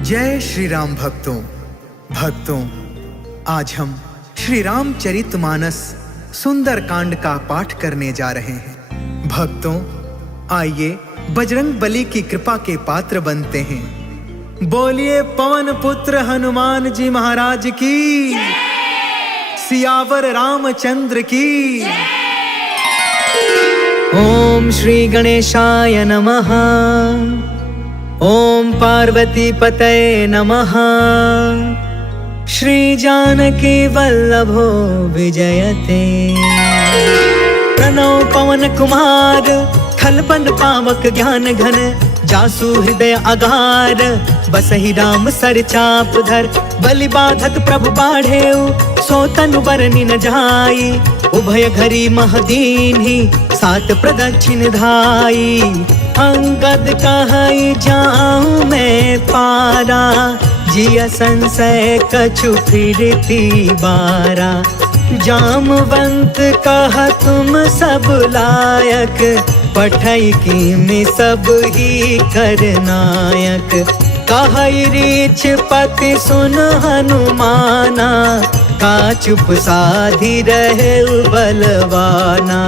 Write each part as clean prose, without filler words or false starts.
जय श्री राम भक्तों, आज हम श्री रामचरितमानस सुंदर कांड का पाठ करने जा रहे हैं। भक्तों, आइए बजरंग बली की कृपा के पात्र बनते हैं। बोलिए पवन पुत्र हनुमान जी महाराज की, सियावर रामचंद्र की। ओम श्री गणेशाय नमः। ओम पार्वती पतये नमः। श्री जानकी वल्लभो विजयते। प्रणव पवन कुमार, खलपन पावक ज्ञान घन, जासु हृदय अगार, बसहि राम सर चाप धर। बलि बाधत प्रभु बाढ़ेउ, सो तनु बरनि न जाई। उभय घरी महदीन्हि, सात प्रदक्षिण धाई। अंगद कहई जाऊं मैं पारा, जिया संशय कछु फिरती बारा। जामवंत कहा तुम सब लायक, पठई की में सब ही करनायक। कहई रीछ पति सुन हनुमाना, का चुप साधी रहे बलवाना।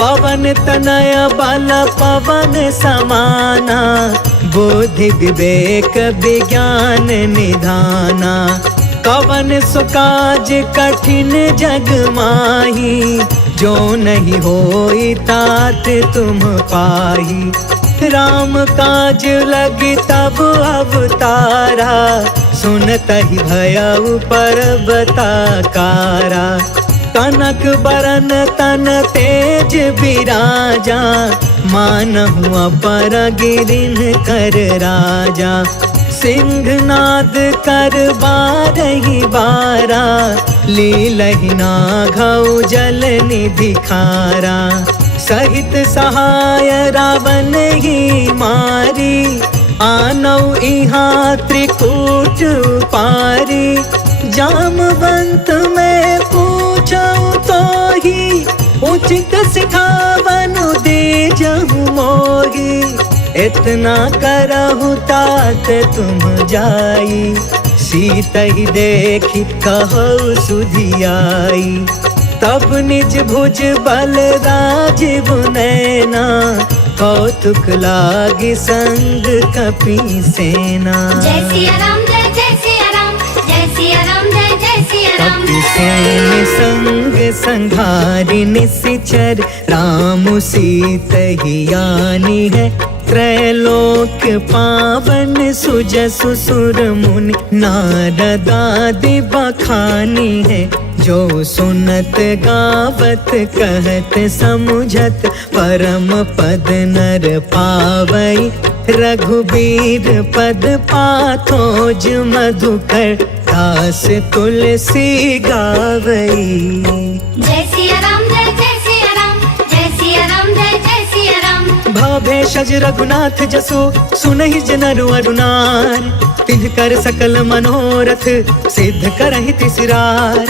पवन तनय बल पवन समाना, बुद्धि विवेक विज्ञान निधाना। कवन सुकाज कठिन जग माही, जो नहीं होई तात तुम पाही। राम काज लगी तब अवतारा, सुनतहि भयउ पर्वताकारा। कनक बरन तन तेज बिराजा, मानहु अपर गिरिन कर राजा। सिंहनाद कर बारहि बारा, लीलहि नाघउ जल निधि खारा। सहित सहाय रावण ही मारी, आनौ इहाँ त्रिकूट पारी। जामवंत में पूछऊ तो ही, उचित सिखावनु दीजहु मोही। इतना करहु तात तुम जाई, सीतहि देखि कहु सुधियाई। तब निज भुज बल राजीव नैना, कौतुक लागी संग कपि सेना। जय सिया राम, जय सिया राम, जय सिया राम, जय सिया राम। कपि सेन संग संघारि निशिचर, राम सीतहि आनी है। त्रैलोक पावन सुजसु सुर मुनि, नारदादि बखानी है। जो सुनत गावत कहत समुझत, परम पद नर पावई। रघुबीर पद पाथोज मधुकर, दास तुलसी गावई। जय सिया राम, जय सिया राम, जय सिया राम, जय सिया राम। भव भेषज रघुनाथ जसु, सुनहि जनरु अरुनार। तिन्ह कर सकल मनोरथ, सिद्ध करहि तिसरार।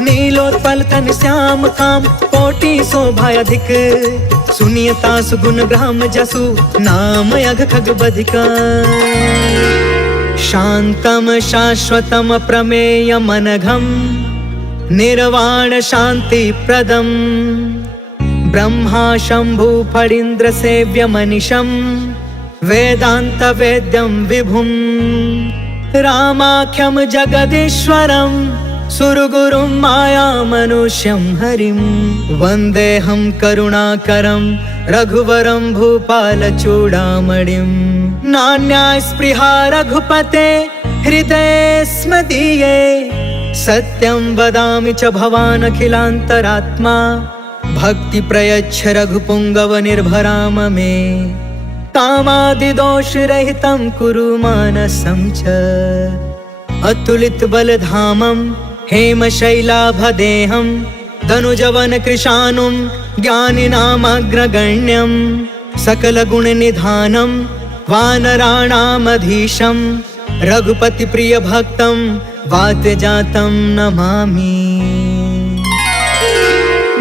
नीलोत्पल तन श्याम काम, कोटि शोभा अधिक। सुनियता सुगुण ब्रह्म जसु, नाम अघ खग बधिका। शांतम शाश्वतम प्रमेय मनघम, निर्वाण शांति प्रदम। ब्रह्मा शंभु फणीन्द्र सेव्य मनिषं, वेदांत वेद्यं विभुं। रामाख्यं जगदीश्वरं, सुरगुरुं माया मनुष्यं हरिं। वन्देऽहं करुणाकरं, रघुवरं भूपालचूडामणिं। नान्या स्पृहा रघुपते, हृदये स्म दीये। सत्यं वदामि च भवान् अखिलान्तरात्मा। भक्ति प्रयच्छ रघुपुंगव निर्भराम मे। कामादिदोष रहितं कुरु मानसं च। अतुलित बलधामं, हेम शैलाभदेहं। धनुजवन कृशानुं, ज्ञानिनामग्रगण्यं। सकल गुण निधानं, वानराणामधीशं। रघुपति प्रिय भक्तं, वातजातं नमामि।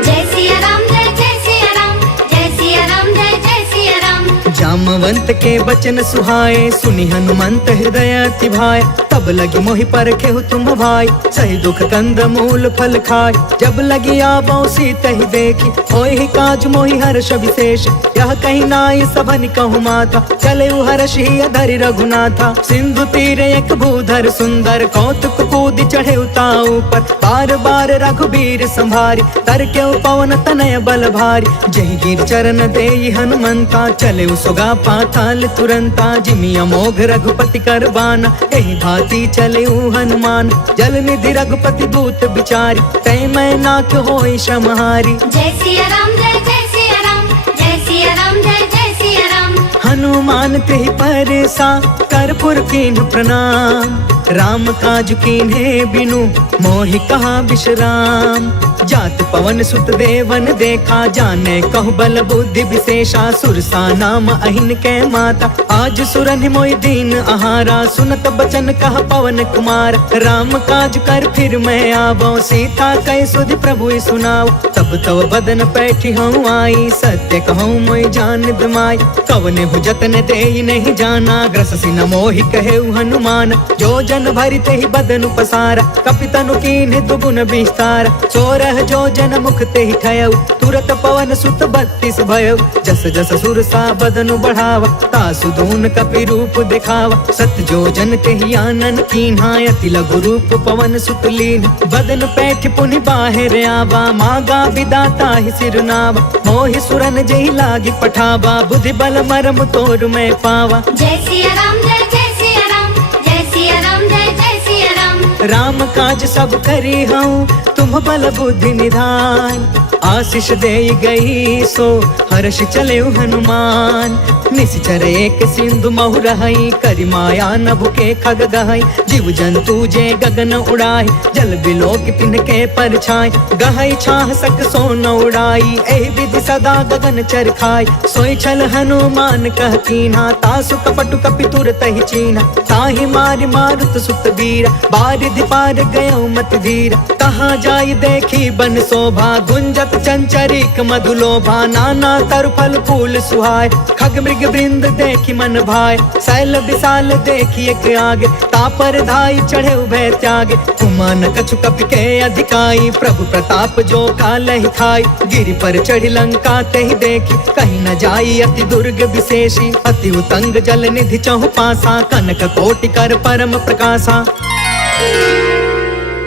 जय सिया राम, जय सिया राम, जय सिया राम, जय सिया राम। जामवंत के बचन सुहाए, सुनी हनुमंत हृदय अति भाए। तब लगी मोहि परखे तुम भाई, सही दुख कंद मूल फल खाए। जब लगी आवो सीत ही देखी, होहि काज मोहि हर्ष विशेष। यह कहीं नाई सबन कहु माथा, चले हर्ष ही धरि रघुनाथा। सिंधु तीर एक भूधर सुंदर, कौतुक कूद चढ़े उताऊ पर। बार बार रघुबीर संभारी, तर के पवन तनय बल भारी। जही गिर चरण देई हनुमंता, चले सुगा पाताल तुरंता। जिमि अमोघ रघुपति कर बाना, एहि भांति चले हनुमान। जल निधि रघुपति दूत बिचारी, तै मैं नाथ होई समहारी। जय सिया राम जय जय सिया राम, जय सिया राम जय जय सिया राम। हनुमान तेहि परसा, कर्पूर कीन्ह प्रणाम। राम काज कीन्हे बिनु, मोहि कहा विश्राम। जात पवन सुत देवन देखा, जाने कहु बल बुद्धि विशेषा। सुरसा नाम अहिन के माता, आज सुरन मोहि दीन आहारा। सुनत बचन कह पवन कुमार, राम काज कर फिर मैं आवो। सीता कह सुधि प्रभु सुनाओ, तब तब बदन पैठी हूँ आई। सत्य कहूँ मोहि जान दमाई, कवने हु जतन देई नहीं जाना। ग्रस सिन मोहि कहे हनुमान, जो जन भरि तेहि बदनु पसारा। कपितनु कीन्ह दुगुन विस्तार, सोरह जो जन मुख तेहि ठयउ। तुरत पवन सुत 32 भयउ, जस जस सुरसा बदनु बढ़ावा। तासु दून कपि रूप दिखावा, सत जो जन तेहि आनन कीन्हा। अति लघु रूप पवन सुत लीन, बदन पैठ पुनि बाहिर आवा। मागा विदाता ही सिरनावा, मोहि सुरन जहि लागी पठावा। बुद्धि बल मरम तोर मैं पावा। जय सिया राम जय जय सिया राम, जय सिया राम जय जय सिया राम। राम काज सब करी हूँ, तुम बल बुद्धि निधान। आशीष दे गई सो, हर्ष चले हनुमान। निश्चर एक सिंधु महु रहई, करि माया नभ के खग गहई। जीव जंतु जे गगन उड़ाई, जल बिलोक तिनके परछाई। गहई छाह सक सो न उड़ाई, एहि विधि सदा गगन चर खाई। सोई छल हनुमान कह कीन्हा, तासु कपटु कपि तुरत ही चीन्हा। ताहि मारि मारुत सुत बीरा, बारिधि पार गयो मति धीरा। कहाँ जाई देखी बन शोभा, गुंजत चंचरिक मधुलोभा। नाना तरु फल फूल सुहाय, खग मृग वृंद देखी मन भाय। शैल विशाल देखी एक आगे, तापर धाई चढ़े उभय त्यागे। कुमान कछु कपि के अधिकाई, प्रभु प्रताप जो कालहि थाई। गिरि पर चढ़ी लंका तेहि देखी, कहीं न जाई अति दुर्ग विशेषी। अति उतंग जल निधि चहु पासा, कनक कोटि कर परम प्रकाशा।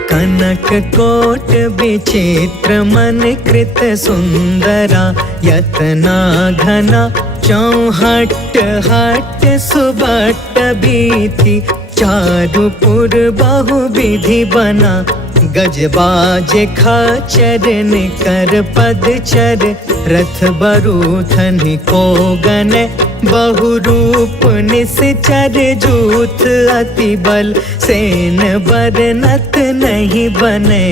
कनक कोट विचित्र मन कृत सुंदरा। यतना घना चौहट हट सुबट बीथी। चारुपुर बहु विधि बना, गजबाज खचर निकर पदचर। रथ बरूथन को गन, बहुरूप निश्चर। जूथ अति बल, सेन बरनत नहीं बने।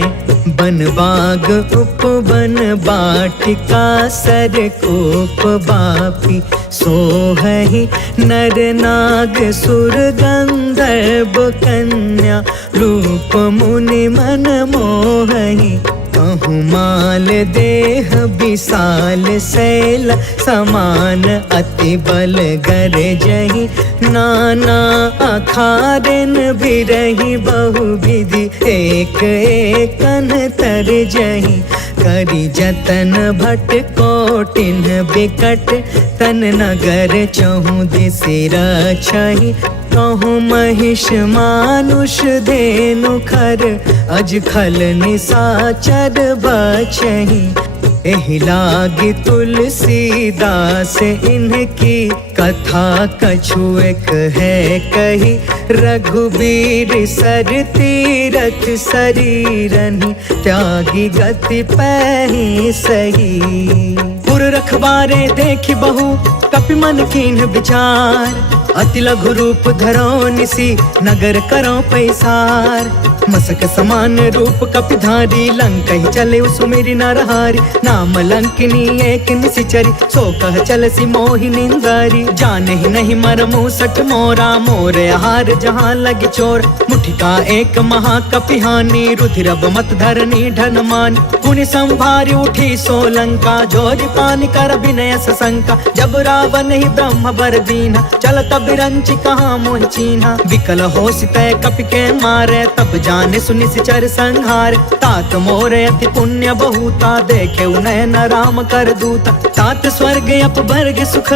बन बाग उपवन बाटिका, सर कोप बापी। सोहहि नर नाग सुर गंधर्व कन्या। रूप मुनि मन मोहहि, कहूँ माल देह विशाल शैल। समान अति बल गर जही, नाना अखारन बिरही। बहु विधि एक एकन तर जही। करि जतन भट कोटिन बिकट, तन नगर चहु दिसि रछहि। कहूँ महिष मानुष धेनु खर, अज खल निसाचर बचहि। एहि लागी तुलसीदास इनकी, कथा कछु एक है कही। रघुबीर सर तीरथ शरीरनि, त्यागी गति पैहि सही। पुर रखवारे देखि बहु, कपि मन कीन्ह विचार। अति लघु रूप धरो निसी नगर करो पैसार। मसक समान रूप कपिधारी लंका ही चले सुमेरी नरहारी। नाम लंकिनी एक निशिचरी सो कह चल सी मोहि निंदारी। जाने ही नहीं मरमु सट मोरा मोर आहार जहाँ लगी चोर। मुठिका एक महाकपिहानी रुधिरब मत धरनी ढन मान। पुनि संभारी उठी सोलंका जोरी पानी कर विनय सशंका। जब रावण ही ब्रह्म बर दीना चल तब रंची कहाँ मोहि चीन्हा। विकल हो सितय कपि के मारे तब जाने सुनि सिचर संहार। तात मोर अति पुण्य बहुता देखे नयन राम कर दूता। तात स्वर्ग अपवर्ग सुख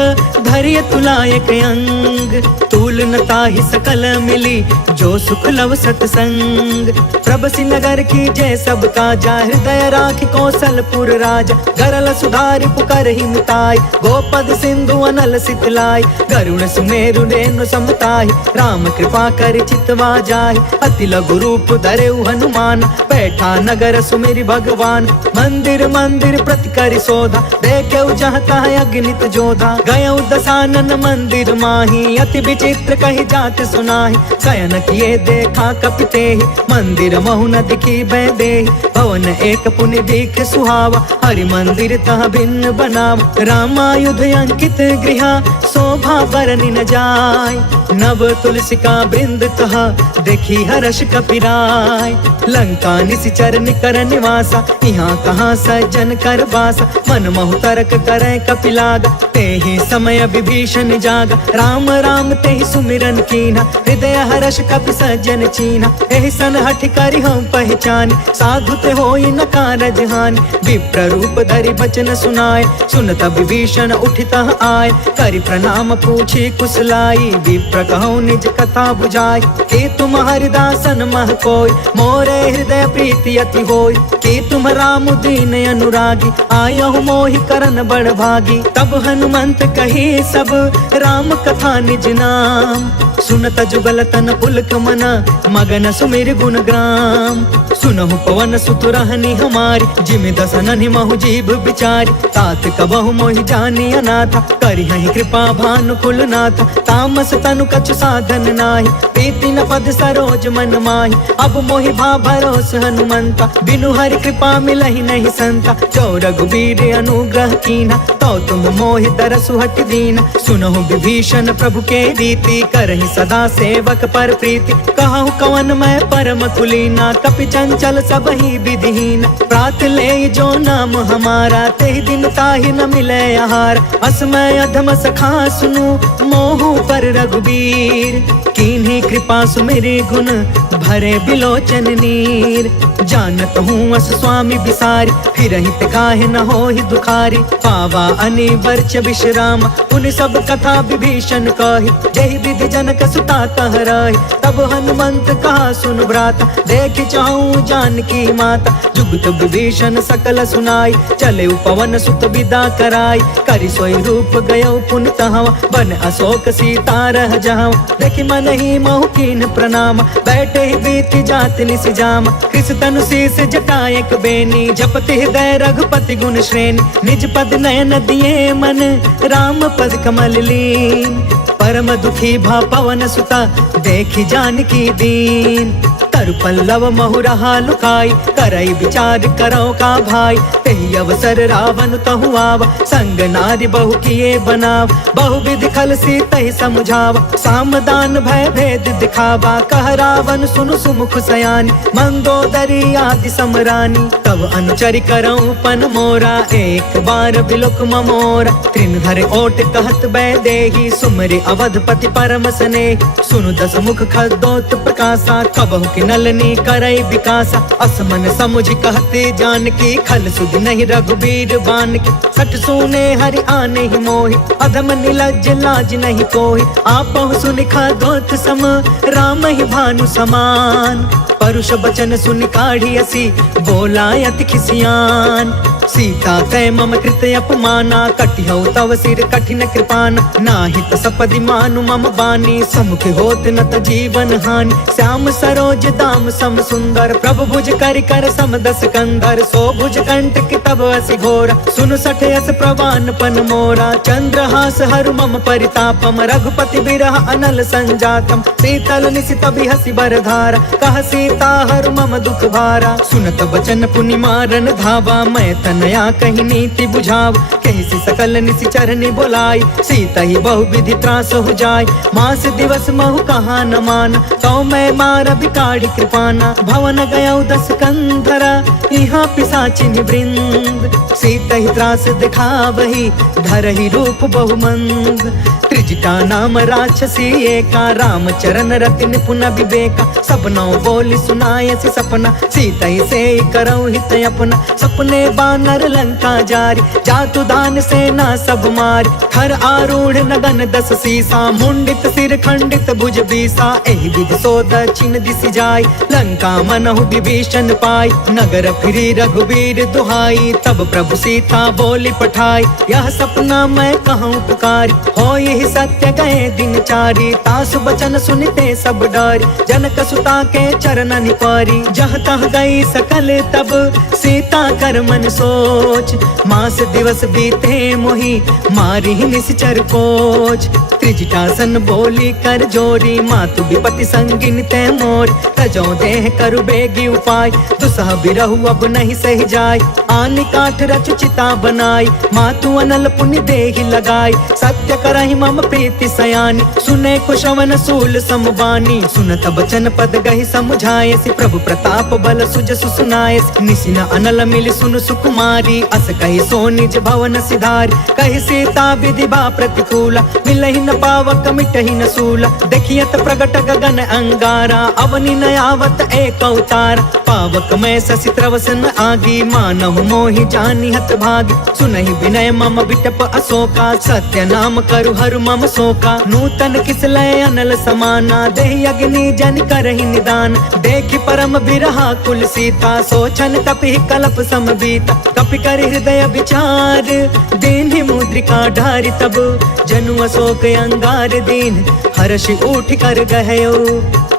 धरिय तुलायक अंग। तूल न ताहि सकल मिली जो सुख लव सतसंग। प्रभसी नगर की जय सब काजा हृदय राखि कौशलपुर राजा। गरल सुधारि पुकर ही मिताई गोपद सिंधु अनल सितलाई। गरुण सुमेरु रेणु समताहि राम कृपा कर चितवा जाहि। अति लघु रूप धरेउ हनुमान बैठा नगर सुमेरि भगवान। मंदिर मंदिर प्रति करि शोधा देखेउ जहाँ तहाँ अगणित जोधा। गयउ दसानन मंदिर माही अति विचित्र कही जात सुनाही। शयन किए देखा कपितेहि मंदिर महु न दिखी बैदेहि। भवन एक पुनि दिख सुहावा हरि मंदिर तह भिन्न बनावा। रामायुध अंकित गृह शोभा बरनि न जाय। नव तुलसिका बृंद तह देखी हर्ष कपिराय। लंका निशिचर निकर निवासा यहाँ कहाँ सज्जन कर बासा। मन महु तर्क करे कपिलागा तेहि समय विभीषण जागा। राम राम तेहि सुमिरन कीन्हा हृदय हर्ष कपि सज्जन चीन्हा। एहि सन हठ करि हम पहचान साधु ते होई न कारज हानि। विप्र रूप धरि बचन सुनाए सुनत विभीषण उठितः आए। करि प्रणाम पूछी कुशलाई विप्र कहूँ निज कथा बुझाई। कि तुम हरिदासन मह कोई मोरे हृदय प्रीति अति होई। कि तुम राम दीन अनुरागी आयहु मोहि करन बड़ भागी। तब हनुमंत कही सब राम कथा निज नाम। सुनत जुगल तन पुलक मना मगन सुमिर गुण ग्राम। सुनहु पवन सुत रहनी हमारी जिमि दसननि महु जीव बिचारी। तात कबहु मोहि जानी अनाथा करिहहि कृपा भानु कुलनाथा। तामस तनु कछु साधन नाही प्रीति न पद सरोज मन माही। अब मोहि भा भरोस हनुमंता बिनु हरि कृपा मिलहि नहीं संता। जो रघुबीर अनुग्रह कीन्हा तो तुम मोहि तरसु हट दीना। सुनहु विभीषण प्रभु के रीति करहि सदा सेवक पर प्रीति। कहूँ कवन मैं परम कुलीना कपि चंचल सब ही विधिहीन। प्रात ले जो नाम हमारा तेहि दिन ताहि न मिले आहार। असमय अधम सखा सुनु मोहु पर रघुबीर। कीन्ही कृपा सुमेरि गुण भरे बिलोचन नीर। जानत हूँ अस स्वामी बिसारी फिरहि ते काहे न होहि दुखारी। पावा अनि वर्ष विश्राम उन सब कथा विभीषण कही। जहि विधि जनक सुता कह रही तब हनुमंत कहा सुन भ्राता। देख चाहूं जानकी माता जुगत विभीषण सकल सुनाई। चले पवन सुत विदा कराई करि सोई रूप गयो पुनि तहवा। बन अशोक सीता रह जहाँ देखि मन ही महु कीन प्रणाम। बैठे ही बीती जात निसि जाम कृष तनु शीस जटायक बेनी। जपति हृदय रघुपति गुण श्रेणी निज पद नयन दिए मन राम पद कमल लीन। परम दुखी भा पवन सुता देखी जानकी दीन। तरु पल्लव महु रहा लुकाई करई विचार करो का भाई। तेहि अवसर रावण तहु आवा संग नारी बहु किए बनाव। बहु विधि खल सी तहि समझावा सामदान भय भेद दिखावा। कह रावण सुनु सुमुख सयानी मंदोदरी आदि समरानी। तब अनुचरि करऊं पन मोरा एक बार बिलोक ममोरा। त्रिन धरे ओट कहत बैदेही सुमरि अवधपति परम स्नेह। सुनु दस मुख खदोत प्रकाशा कबहु कि नलनी करई विकासा। असमन समुझ कहते जानकी खल सुध नहीं रघुबीर बान की। सठ सुने हरि आने ही मोहि अधम निलज्ज लाज नहीं कोहि। आपहु सुनि खदोत सम राम ही भानु समान। परुष बचन सुनि काढ़ी असी बोला अति खिसियान। सीता कै मम कृत अपमाना, कटिहौ तव सिर कठिन कृपान। नाहित सपदि मानु मम बानी, समुख होत न त जीवन हानि। श्याम सरोज दाम सम सुंदर, प्रभु भुज करि कर सम दस कंधर। सो भुज कंटक तब असि घोर, सुन सठ यस प्रवान पन मोरा। चंद्रहास हरु मम परितापम, रघुपति बिरह अनल संजातम। शीतल निशित बिहसि बर धारा, कह सीता हरु मम दुख भारा। सुनत बचन पुनि मारन धावा, मैं तनया कही नीति बुझाव। कहि सकल निशिचर नि बोलाई, सीता ही बहु विधि त्रास हो जाय। मास दिवस महु कहा न मान, तो मैं मार बिकाढ़ी कृपाना। भवन गयौ दस कंधरा, यहाँ पिशाचिन वृंद। सीता ही त्रास दिखावही, धरहि रूप बहुमंद। त्रिजटा नाम राक्षसी एका, राम चरण रति निपुण विवेका। सपनौ बोली सुनायसि सपना, सीता ही से करौ हित अपना। सपने बानर लंका जारी, जातु दान सेना सब मारी। थर आरूढ़ नगन दस सीसा, मुंडित सिर खंडित भुज बीसा। एहि विधि सो दक्षिण दिशि जाय, लंका मनहु विभीषण पाई। नगर फिरी रघुबीर दुहाई, तब प्रभु सीता बोली पठाई। यह सपना मैं कहूँ पुकारी, हो यही सत्य गए दिन चारी। तासु बचन सुनते सब डरी, जनक सुता के चरण निपारी। जह तह गई सकल तब, सीता कर मन सोच। मास दिवस बीते मोहि, मारी निश्चर कोच। त्रिजटासन बोली कर जोरी, मातु विपति संगिन ते मोर। तजो देह करु बेगी उपाय, दुसह बिरहु अब नहीं सही जाय। आनि काठ रचु चिता बनाई, मातु अनल पुनि देहि लगाई। सत्य करहि मम प्रीति सयानी, सुने कुशवन सूल समबानी। सुनत बचन पद गहि समुझायसि, प्रभु प्रताप बल सुजसु सुनायसि। निसिन अनल मिलि सुनु सुकुमारी, अस कहि सो निज भवन सिधारी। कहि सीता विधि बा प्रतिकूला, मिलहि न पावक मिटहि न सूला। देखियत प्रगट गगन अंगारा, अवनि न आवत एक अवतार। पावक मैं शशि त्रवसन आगी, मानहु मोहि जानि हत भागी। सुनहि विनय मम बिटप अशोका, सत्य नाम करु हरु मम शोका। नूतन किसलय अनल समाना, देहि अग्नि जन करहि निदान। देखि परम बिरहा कुल सीता, सोचन तपि कलप सम बीता। कपि कर हृदय विचार, दीन्हि मुद्रिका ढारि तब। जनु अशोक अंगार दीन, हर्षि उठ कर गहयो।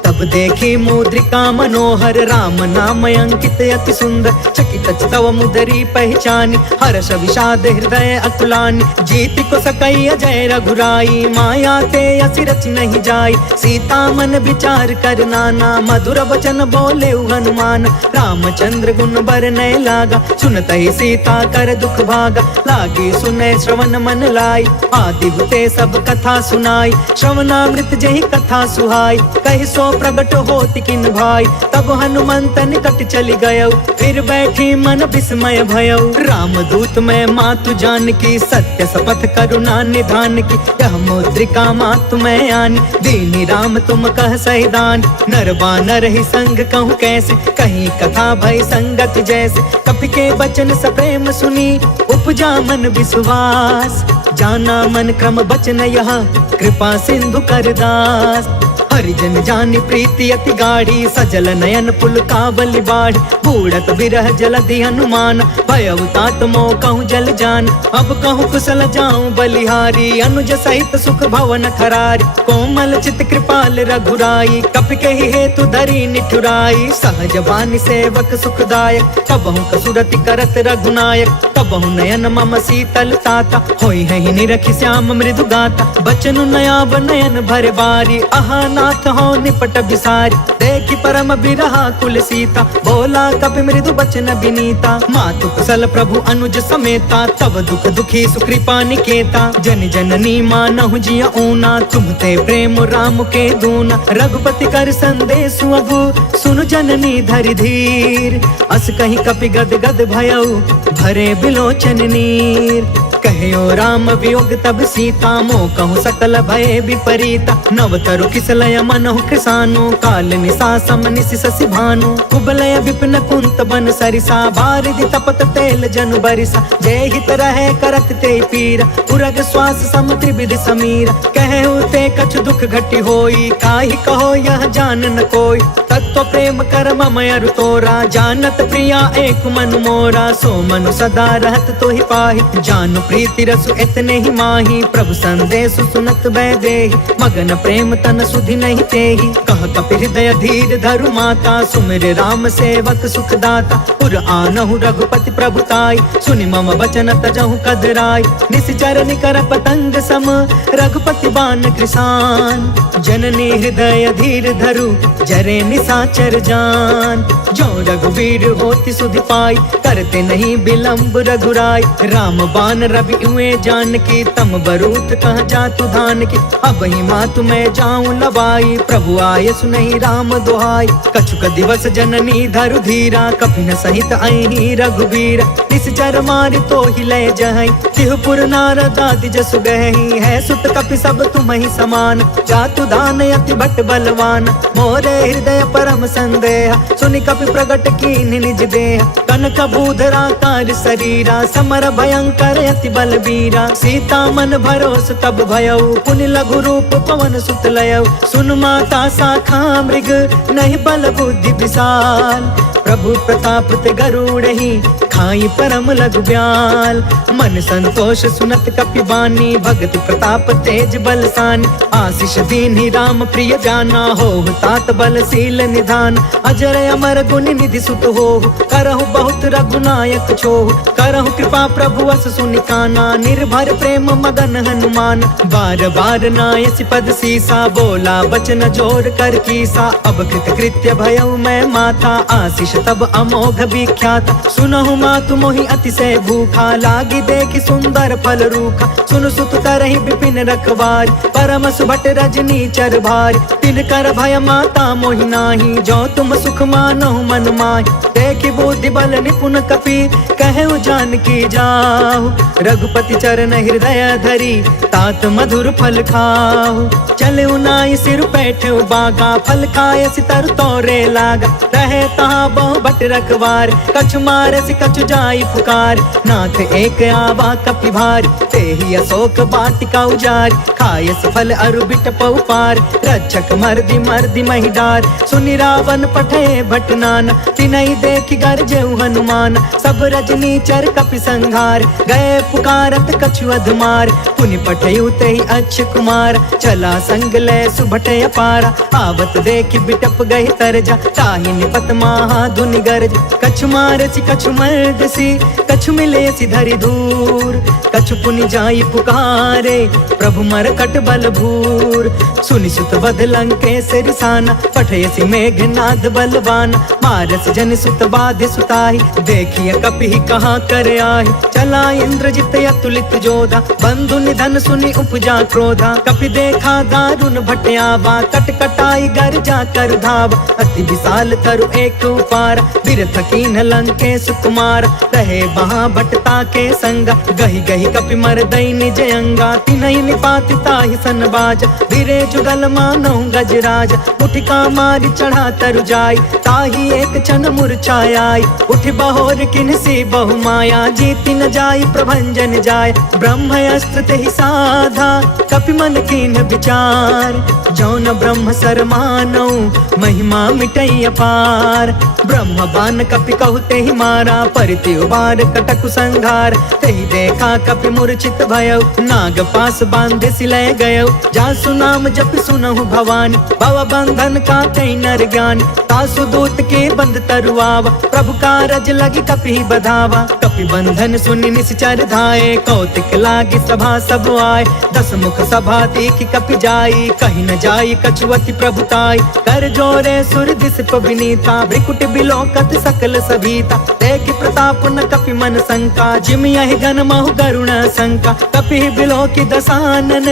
तब देखी मुद्रिका मनोहर, राम नाम अंकित अति सुंदर। चकित तव मुदरी पहचानी, हर्ष विषाद हृदय अकुलानी। जीति को सकई अजय रघुराई, माया ते असि रच नहीं जाई। सीता मन विचार कर नाना, मधुर वचन बोले हनुमान। रामचंद्र गुण बरनय लागा, सुनत ही सीता कर दुख भागा। लागी सुने श्रवण मन लाई, आदि हुते सब कथा सुनाई। श्रवणामृत जही कथा सुहाई, कहि सो प्रगट होति किन भाई। तब हनुमंत निकट चली गयो, फिर बैठी मन विस्मय भयो। राम दूत मैं मातु जान की, सत्य शपथ करुणा निधान की। यह मुद्रिका मातु मैं आनी, दीनी राम तुम कह सहिदान। नर बानर ही संग कहूँ कैसे, कहीं कथा भई संगत जैसे। कपि के बचन सप्रेम सुनी, उपजा मन विश्वास। जाना मन क्रम बचन यह, कृपा सिंधु कर दास। हरिजन जानि प्रीति अति गाढ़ी, सजल नयन पुल कावली बाढ़। बूढ़त बिरह जलधि हनुमान, भयउ तात मोह कहूँ जल जान। अब कहूँ कुशल जाऊं बलिहारी, अनुज सहित सुख भवन खरारी। कोमल चित कृपाल रघुराई, कपि कहि हेतु धरी निठुराई। सहज बानी सेवक सुखदायक, कबहु कसुरति करत रघुनायक। कबहु नयन मम शीतल ताता, होई है निरखि श्याम मृदु गाता। बचनु नयाब नयन भर बारी, आहा नाथ हो निपट बिसारी। देखि परम बिरहा कुल सीता, बोला कपि मृदु बचन विनीता। मातु कुशल प्रभु अनुज समेता, तब दुख दुखी सुकृपा निकेता। जन जननी मानहु जिय ऊना, तुम ते प्रेम राम के दूना। रघुपति कर संदेश अगु, सुनु जननी धरि धीर। अस कहीं कपि गद गद भयउ, भरे बिलोचन नीर। कहो राम वियोग तब सीता, मोह कहूँ सकल भय विपरीता। नव तरु किसलय मनहु कृसानु, काल निसा सम निसि शशि भानु कुबलय विपिन कुंत बन सरिसा बारिधि तपत तेल जनु बरिसा जय हित रहे करत ते पीरा उरग श्वास सम त्रिविध समीरा कहु ते कछु दुख घटी होई काहि कहो यह जान न कोई तत्व प्रेम कर मम अरु तोरा जानत प्रिया एक मनु मोरा सो मनु सदा रहत तो ही पाहि जानु प्रीति रसु इतने ही माही प्रभु संदेश सुनत बै देहि मगन प्रेम तन सुधि नहीं तेहि कह कपि हृदय धीर धरु माता सुमिर राम सेवक सुख दाता पुर आनहु रघुपति प्रभुताई सुनि मम वचन तजहु कदराई निश्चर निकर पतंग सम रघुपति बान कृसान जननी हृदय धीर धरु जरे निसाचर जान जो रघुवीर होति सुधि पाई करते नहीं विलंब रघुराई राम बान रवि हुए जान की तम बरूत कह जातु धान की अब ही मातु मैं जाऊं लवाई प्रभु आय सुनहि राम दोहाई कछुक दिवस जननी धरु धीरा कपि न सहित अहि रघुवीर निश्चर मारि तो ही लय जहई तिहुपुर नारद आदि जसु गहई है सुत कपि सब तुम ही समान जातु दान अति भट बलवान मोरे हृदय परम संदेह सुनि कपि प्रगट कीन निज देह कनक भूधरा कार शरीरा समर भयंकर अति बलबीरा सीता मन भरोस तब भयउ पुनि लघु रूप पवन सुत लयउ सुन माता शाखा मृग नहीं बल बुद्धि विशाल प्रभु प्रताप ते गरुड़हि खाई परम लघु ब्याल मन संतोष सुनत कपि बानी भगति प्रताप तेज बलसानी आशीष दीन्हि राम प्रिय जाना हो तात बलशील निधान अजर अमर गुण निधि सुत हो करहु बहुत रघुनायक छोहु करहु कृपा प्रभु अस सुनि काना निर्भर प्रेम मगन हनुमान बार बार नायसि पद सीसा बोला बचन जोर कर कीसा अब कृत कृत्य भयउ मैं माता आशीष तब अमोघ विख्यात सुनहु मातु मोहि अतिशय भूखा लागी देखि सुंदर फल रूखा सुन सुत करहि विपिन रखवार परम सुभट रजनी चर भार तिन कर भय माता मोहि नाही जो तुम सुख मानहु मन माहि देखि बुद्धि बल निपुण कपि कहु जान की जाहु रघुपति चरण हृदय धरी तात मधुर फल खाहु चले नाई सिर बैठे बागा फल खाए सितर तोरे लागा रहे तहाँ बहु बट रखवार कछु मारे सि कछु जाई पुकार नाथ एक आवा कपि भार ते ही अशोक बाटिका उजार खाए फल अरु बिट पार रक्षक मर्दी मर्दी मही डार सुनि रावण पठे भटनान तिनहि देखि गरजेउ हनुमान सब रजनी चर कपि संघार गए पुकारत कछु अधमार पुनि पठयु तेहि अच्छ कुमार चला संग ले सुभटे अपारा आवत देखि बिटप गहि तरजा ताहि निपत महा धुनि गरज कछु मारसी कछु मर्दसी कछु मिलेसी धरि दूर कछु पुनि जाई पुकारे प्रभु मरकट बल भूर सुनि सुत बध लंकेश रिसाना पठयसी मेघनाद बलवान मारस जन सुत बाध सुताहि देखिए कपि कहाँ कर आहि चला इंद्रजित अतुलित जोधा बंधु निधन सुनि उपजा क्रोधा कपि देखा दारुण भटयावा कट कटाई गर जा कर धाव अति विशाल तरु एक उपार बिरथ कीन लंकेश कुमार रहे वहाँ भटता के संगा गही गही कपि मर दई निज अंगा तिनहि निपाति ताहि सन बाज बिरे जुगल मानो गजराज उठिका मारी चढ़ा तरु जाय ताहि एक क्षण मूर्छाई उठ बहोर किनसी बहु माया जीति न जाय प्रभंजन जाय ब्रह्म अस्त्र तेहि साधा कपि मन कीन विचार जौन ब्रह्म सर मानौ महिमा मिटई अपार ब्रह्म बान कपि कहु तेहि मारा परिति उबार कटकु संघार तेहि देखा कपि मूर्छित भयउ नाग पास बांधे सिलय गयउ जासु नाम जप सुनहु भवानी भव बंधन का कई नर ज्ञान तासु दूत के बंध तरुआवा प्रभु कारज लगी कपि बधावा कपि बंधन सुनि निश्चर धाये कौतिक लागी सभा सब आए दस मुख सभा देखि कपि जाई कहीं न जाई कछुअति प्रभुताई कर जोरे सुर दिस विनीता भ्रिकुट बिलोकत सकल सभीता देखि प्रताप न कपि मन शंका, जिम यहि गण महु गरुण शंका, कपि बिलो की दसानन,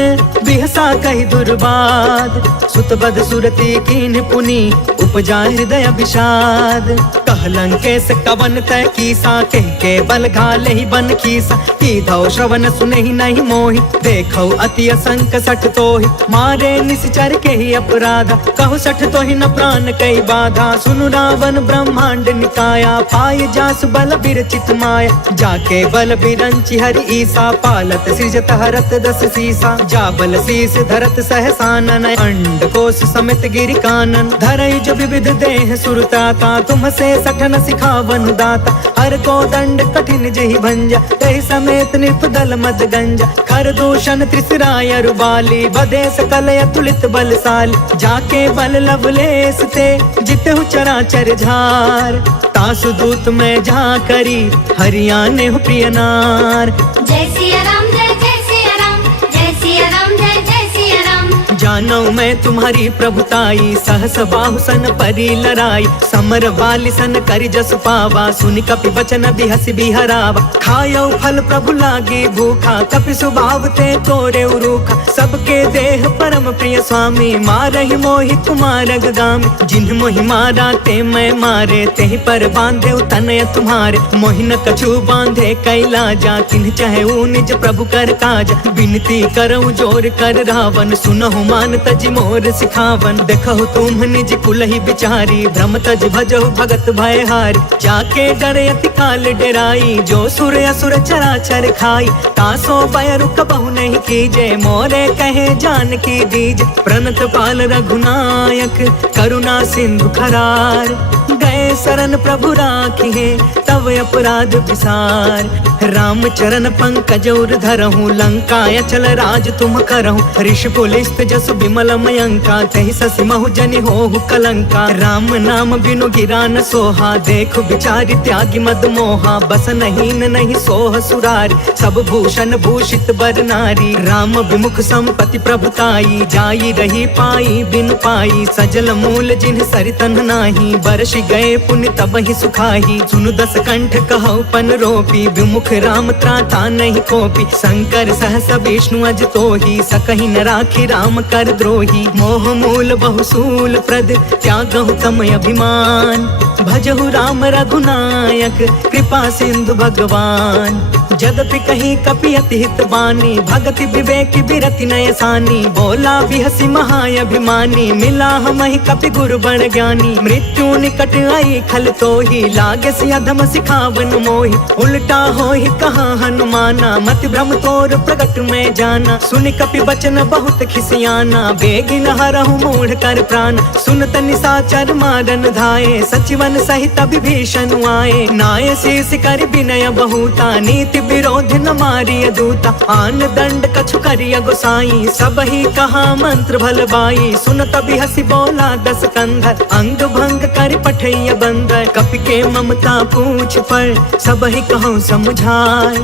बिहसा कहि दुर्बाद, सुतबद सुरति कीन्ह पुनि, उपजा हृदय विषाद, कहलंकेश कवन तय कीसा, कह के बल घाले ही बन खीसा, की धौ श्रवण सुनहि नहीं मोहि, देखौ अति असंक सठ तोहि, मारे निश्चर के ही अपराधा, कहु सठ तोहि न प्राण कई बाधा, सुनु रावण ब्रह्मांड निकाया, पाय जासु बल विरचित माया, जाके बल बिरंचि हरि ईसा, पालत सृजत हरत दस सीसा, जा बल शीस धरत सहसानन, अंड कोश समेत गिरि कानन, धरई जो विविध देह सुरताता, तुम से सठन सिखावन दाता, हर को दंड कठिन जहि भंजा, तहि समेत निपदल मद गंजा, खर दूषण त्रिसराय रुबाली, बदे सकल अतुलित बलशाली, जाके बल लवलेस ते, जितहु चराचर झार, तासु दूत में जा करी, हरियाणे हो प्रिय नार। जय सिया राम जय जय सिया राम, जय सिया राम जय जय सिया राम। जानो मैं तुम्हारी प्रभुताई, सहस बाहु सन परी लराई, समर वाली सन करि जस पावा, सुनि कपि बचन बिहसि बिहरावा, खायो फल प्रभु लागे भूखा, कपि स्वभाव ते तोरे उरूखा, सबके देह परम प्रिय स्वामी, मारहि मोहि कुमार गामी, जिन्ह मोहि मारा ते मैं मारे, तेहि पर बांधे तनय तुम्हारे, मोहि न कछु बांधे कैलाजा, किन्ह चाहे निज प्रभु कर काजा, विनती करऊं जोर कर रावण, सुनहु मान तज मोर सिखावन, देखहु तुम निज कुलहि बिचारी, भ्रम तज भजहु भगत भयहारी, जाके डरे अति काल डेराई, जो सुर असुर चराचर खाई, तासो भय रुक बहु नहीं कीजे, मोरे कहे जान की दीज, प्रणत पाल रघुनायक, करुणा सिंधु खरार, गए शरण प्रभु राखिए, तब अपराध विसार, राम चरण पंकज उर धरहूँ, लंका अचल राज तुम करहूँ, ऋषि पुलिस्त जसु विमल मयंका, तहि ससि महु जनि होहु कलंका, राम नाम बिनु गिरा न सोहा, देखु बिचारी त्यागी मद मोहा, बस नहीं सोह सुरारी, सब भूषण भूषित बर नारी, राम विमुख संपत्ति प्रभुताई, जाई रही पाई बिनु पाई, सजल मूल जिन्ह सरितन नाही, बरसि गए पुण्य तब ही सुखाही, सुनु दस कंठ कहौ पन रोपी, विमुख राम त्राता नहीं कोपी, शंकर सहस विष्णु अज तोहि, सकहि न राखी राम कर द्रोही, मोह मूल बहुसूल प्रद, त्यागहु तम अभिमान, भजहु राम रघुनायक, कृपा सिंधु भगवान, जदपि कहीं कपि अति हित बानी, भगति विवेक बिरति नय सानी, बोला बिहसि महाअभिमानी, मिला हमहि कपि गुरु बड़ ज्ञानी, मृत्यु निकट आई खल तोहि, लागे सि अधम सिखावन मोहि, उल्टा होहि कहाँ हनुमाना, मति भ्रम तोर प्रगट में जाना, सुनि कपि बचन बहुत खिसियाना, बेगिन हरहु मूढ़ कर प्राण, सुनत निशाचर मारन धाये, सचिवन सहित विभीषण आए, नाय शीस कर विनय बहुता, नीति विरोध न मारिय दूता, आन दंड कछु करिय गोसाई, सब ही कहा मंत्र भल बाई, सुनत बिहसि बोला दस कंधर, अंग भंग कर पठैय बंदर, कपि के ममता पूछ पर, सब ही कहूँ समझाए,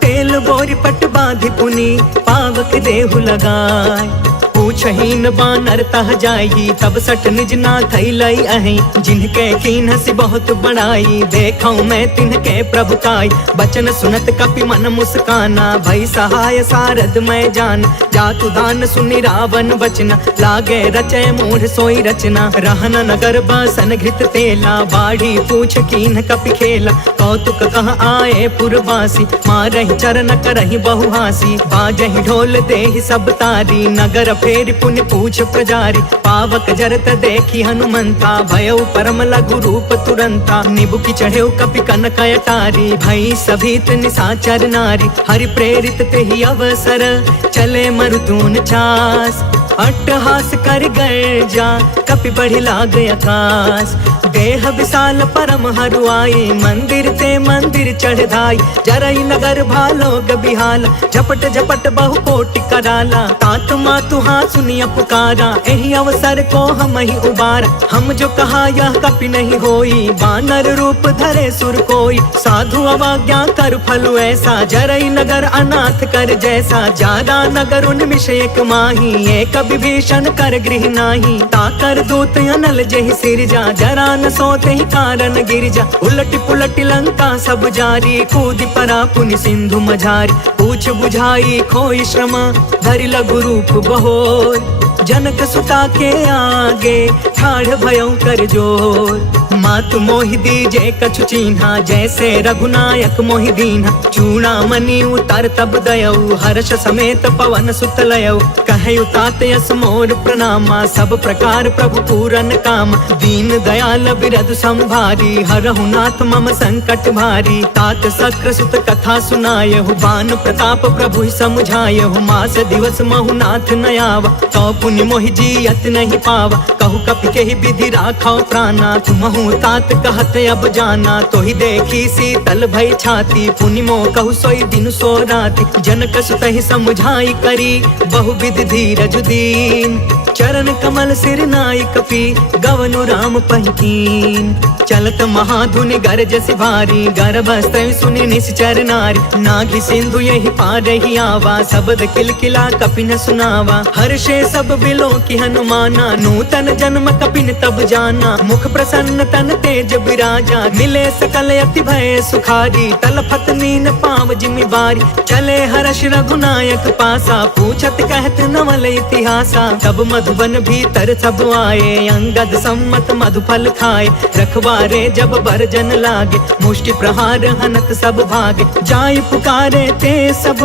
तेल बोरी पट बांधि पुनि, पावक देहु लगाए, पूछहीन बानर तह जाई, तब सठ निज नाथ लई अहि, जिनके कीन्हसि बहुत बड़ाई, देखौ मैं तिनके प्रभुताई, बचन सुनत कपि मन मुस्काना, भई सहाय सारद मैं जान, जातु दान सुनि रावण बचना, लागे रचय मूढ़ सोई रचना, रहन नगर बासन घृत तेला, बाढ़ी पूछ कीन्ह कपि खेला, कौतुक कह आए पुरवासी, मारहि चरण करहि बहु हासी, बाजहि ढोल देहि सब तारी, नगर फेर पुण्य पूछ प्रजारी, पावक जरत देखी हनुमंता, भयउ परम लघु रूप तुरंता, निबुकी चढ़ेउ कपि कनक अटारी, भई सभीत निशाचर नारी, हरि प्रेरित तेहि अवसर, चले मरुतून छास, अट्टहास कर गर्जा, कपि बढ़ि लाग आकाश, देह विशाल परम हरुआई, मंदिर ते मंदिर चढ़ धाई, जरई नगर भालोग बिहाला, झपट झपट बहु कोटि कराला, तात मातु हाँ सुनिया पुकारा, एहि अवसर को हम ही उबारा, हम जो कहा यह कपि नहीं होई, बानर रूप धरे सुर कोई, साधु अवज्ञा कर फलु ऐसा, जरई नगर अनाथ कर जैसा, जादा नगर उन मिश एक माही, एक विभीषण कर गृह नाही, ताकर दूत अनल जहि सिरजा, जरा न सोते ही कारण गिरजा। उलट पुलट लंका सब जारी, कूद परा पुनि सिंधु मझारी। पूछ बुझाई खोई श्रम, धरि लघु रूप बहोर, जनक सुता के आगे ठाढ़ भयं कर जोर। मातु मोहि दीजे कछु चीन्हा, जैसे रघुनायक मोहि दीन्हा। चूड़ामणि उतर तब दयऊ, हर्ष समेत पवन सुत लयऊ। कहयु तात यस मोर प्रणामा, सब प्रकार प्रभु पूरन काम। दीन दयाल बिरधु संभारी, हरहु नाथ मम संकट भारी। तात सक्र सुत कथा सुनायहु, बान प्रताप प्रभु समुझायहु। मास दिवस महु नाथ न आवा, तो पुनि मोहि जियत नहीं पावा। कहु कपि केहि विधि राखौ प्राणा, तुमहु तात कहत अब जाना। तो ही देखी शीतल भई छाती, पुनि मोह कहु सोई दिन सो राति। जनक सुत ही समुझाई करी, बहुविध धीरज दीन। चरण कमल सिर नाई कपि, गवनु राम पहिकीन। चलत महाधुनि गरजसि भारी, गर्भस्त्र सुनि निश्चर नारी। नाघि सिंधु यही पार ही आवा, शब्द किलकिला कपिन सुनावा। हर्षे सब बिलो की हनुमाना, नूतन जन्म कपिन तब जाना। मुख प्रसन्न तन तेज बिराजा, मिले सकल अति भय सुखारी। तलफत नीन पाव जिमि बारी, चले हर्ष रघुनायक पासा। पूछत कहत नवल इतिहासा, तब मधुबन भीतर सब आए। अंगद सम्मत मधुफल खाए, रखवारे जब बरजन लागे। मुष्टि प्रहार हनत सब भागे, जाय पुकारे ते सब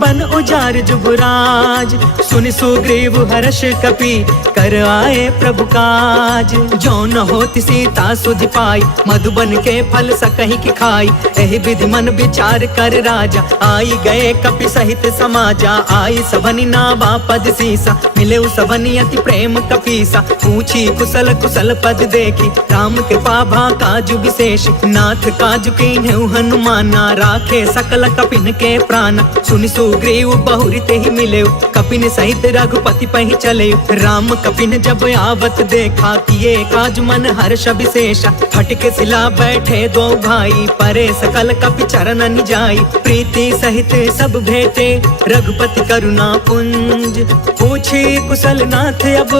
बन उजार जुगराज। सुनि सुग्रीव हर्ष कपि, कर आए प्रभु काज। जो न होति सीता सुधि पाई, मधुबन के फल सकहि की खाई। एहि विधि मन विचार कर राजा, आई गए कपि सहित समाजा। आई सबनि नावा पद सीसा, मिले सबनि अति प्रेम कपीसा। पूछी कुशल कुशल पद देखी, राम के पाभा काजु विशेष। नाथ काजु कीन्हु हनुमाना, राखे सकल कपिन के प्राण। सुनि सुग्रीव बहुरी ते ही मिले, कपिन सहित रघुपति पहि चले। राम कपिन जब आवत देखा, किए काज मन हर्ष विशेषा। फटके सिला बैठे दो भाई, परे सकल कपि चरण जाई। प्रीति सहित सब भेटे, रघुपति करुणा पुंज। पूछी कुशल नाथ अब,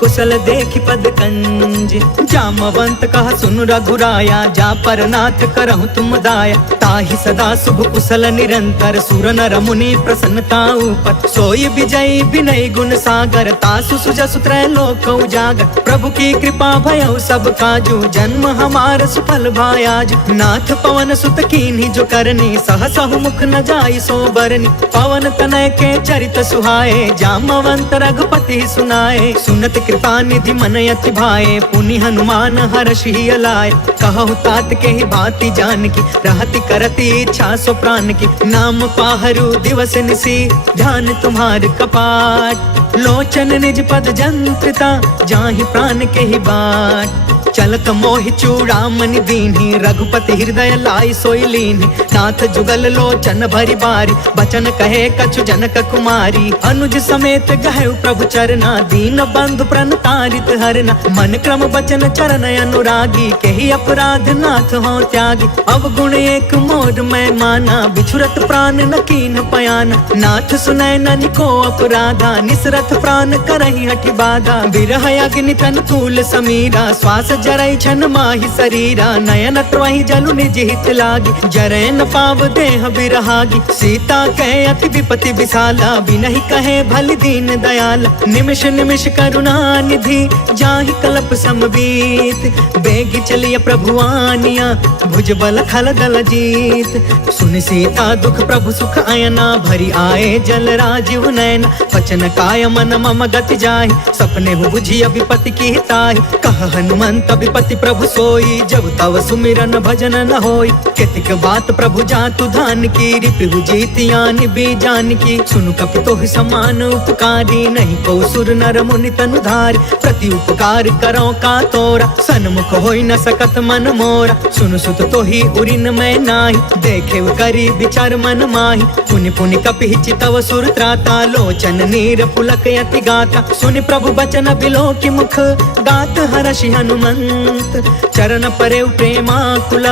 कुशल देखि पद कंज। जामवंत कहा सुन रघुराया, जा पर नाथ करहु तुम दाया। ताहि सदा शुभ कुशल निरंतर, सुर नर मुनि प्रसन्नता ऊपर। सोई विजयी विनय गुण सागर, तासु सुजसु त्रैलोक उजागर। प्रभु की कृपा भयउ सब काजू, जन्म हमार सुफल भायाज। नाथ पवन सुत कीन्ही जो करनी, सहसहु मुख न जाई सो बरनी। पवन तनय के चरित सुहाए, जामवंत रघुपति सुनाए। सुनत कृपा निधि मन अति भाए, पुनि हनुमान हर्षि अलाए। कहु तात के ही भांति जानकी, रहति करति इच्छा सो प्राण की। नाम पाहरु दिवस निसी, ध्यान तुम्हार कपाट। लोचन निज पद जंत्रिता, जाहि प्राण के ही बाट। चलत मोहि चूड़ामणि दीन्ही, रघुपति हृदय लाई सोई लीन्ही। नाथ जुगल लोचन भरि बारी, बचन कहे कछु जनक कुमारी। अनुज समेत गहु प्रभु चरना, दीन बंधु प्रणतारित हरना। मन क्रम बचन चरण अनुरागी, केहि अपराध नाथ हो त्यागी। अवगुण एक मोर मैं माना, बिछुरत प्राण न कीन पयाना। नाथ सुनय ननि को अपराधा, निसरथ प्राण करहि हठि बाधा। बिरह अग्नि तन तूल समीरा, श्वास जरई छन माहि शरीरा। नयन त्वहि जलु निज हित लागी, जरै न पाव देह बिरहागी। सीता कहे अति विपति विशाला, बिनहि कहे भलि दीन दयाला। निमिष निमिष करुणा निधि, जाहि कल्प समबीत। बेगी चलिय प्रभु आनिया, भुज बल खल दल जीत। सुनि सीता दुख प्रभु सुख अयना, भरी आए जल राजीव नयन। वचन काय मन मम गति जाहि, सपने हु बुझिय विपति की ताहि। कह हनुमंत विपति प्रभु सोई, जब तव सुमिरन भजन न होई। केतिक बात प्रभु जातु धान की, रिपु जीतियानि बीजान की। सुनु कपि तोहि समान उपकारी, नहीं को सुर नर मुनि तनु धारी। प्रति उपकार करो का तोरा, सन्मुख होई न सकत मन मोरा। सुनु सुत तोहि उरिन मैं नाही, देखे करी विचार मन माही। पुनि पुनि कपि चितव सुर त्राता, लोचन नीर पुलक यति गाता। सुनि प्रभु बचन बिलो की मुख, गात हर्षि हनुमंत संत। चरण परे प्रेमाकुल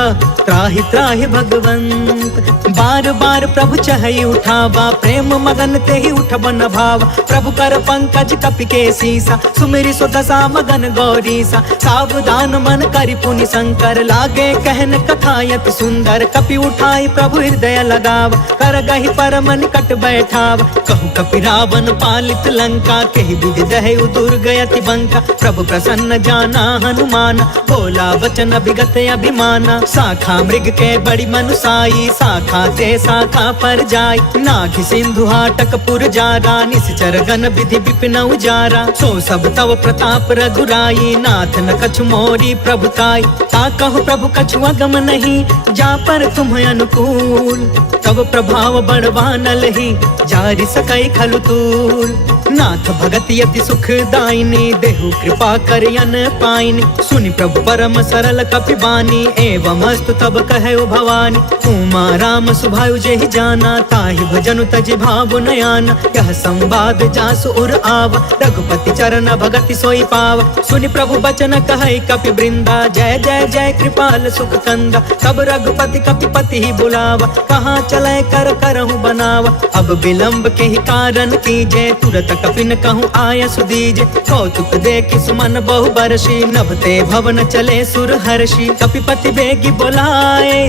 त्राहि त्राहि भगवंत। बार बार प्रभु चहई उठावा प्रेम मगन ते ही उठ बन भावा। प्रभु कर पंकज कपि के सीसा सुमिरि सो दशा मगन गौरीसा। सावधान मन करि पुनि शंकर लागे कहन कथायत सुंदर। कपि उठाई प्रभु हृदय लगाव कर गहि परम निकट बैठाव। कहु कपि रावण पालित लंका केहि विधि दहै दुर्गयति बंका। प्रभु प्रसन्न जाना हनुमान बोला वचन विगत अभिमाना। शाखा मृग के बड़ी मनुसाई शाखा ते शाखा पर जाय। नाघि सिंधु हाटक पुर जारा निश्चर गण विधि विपिन उजारा। सो सब तव प्रताप रघुराई नाथ न कछु मोरी प्रभुताई। ता कहु प्रभु कछु अगम नहीं जा पर तुम अनुकूल। तब प्रभाव बड़वानल ही जारि सकई खलु तूल। नाथ भगत यति सुख दायिनी देहु कृपा करयन पाइनी। सुनि प्रभु परम सरल कपि बानी एवं अस्तु तब कहे भवानी। उमा राम सुभायु जेहि जाना ताहि भजनु तजि भाव नयाना। यह संवाद जासु उर आवा रघुपति चरण भगति सोई पावा। सुनि प्रभु बचन कहै कपि वृंदा जय जय जय कृपाल सुख कंदा। तब रघुपति कपिपति ही बुलावा कहाँ चले कर करहु बनावा। अब विलंब के ही कारण कीजे तुरत कपिन कहूँ आय सुदीजे। कौतुक देखि सुमन बहु बरसी नभते भवन चले सुर हर्षि। कपिपति बेगी बोलाए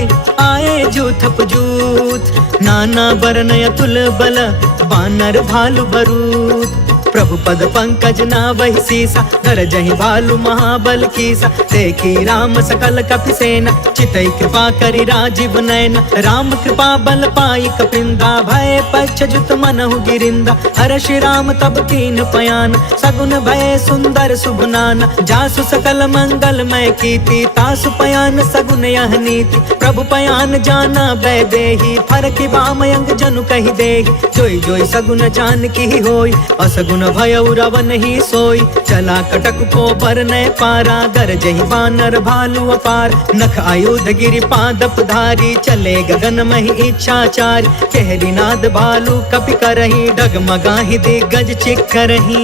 आए जूथप जूथ नाना बरन अतुल बल बानर भालु बरूद। प्रभु पद पंकज नावहि सीसा गरजहि भालु महाबल कीसा। देखी राम सकल कपि सेना चितई कृपा करि राजीव नयन। राम कृपा बल पाई कपिंदा भय पक्ष जुत मनहु गिरिंदा। हर्षि राम तब कीन पयान सगुन भय सुंदर शुभनान। जासु सकल मंगलमय कीर्ति तासु पयान सगुन यह नीति। प्रभु पयान जाना भय देहि फरकि बामयंग जनु कहि देहि। जोई जोई सगुन जान की होई असगुन भय रावण ही सोई। चला कटक को पर न पारा गरजहि बानर भालु अपार। नख आयुध गिरि पादप धारी चले गगन महि इच्छाचारी। कहरी नाद भालु कपि करही डगमगाहि दिग्गज चिक्करही।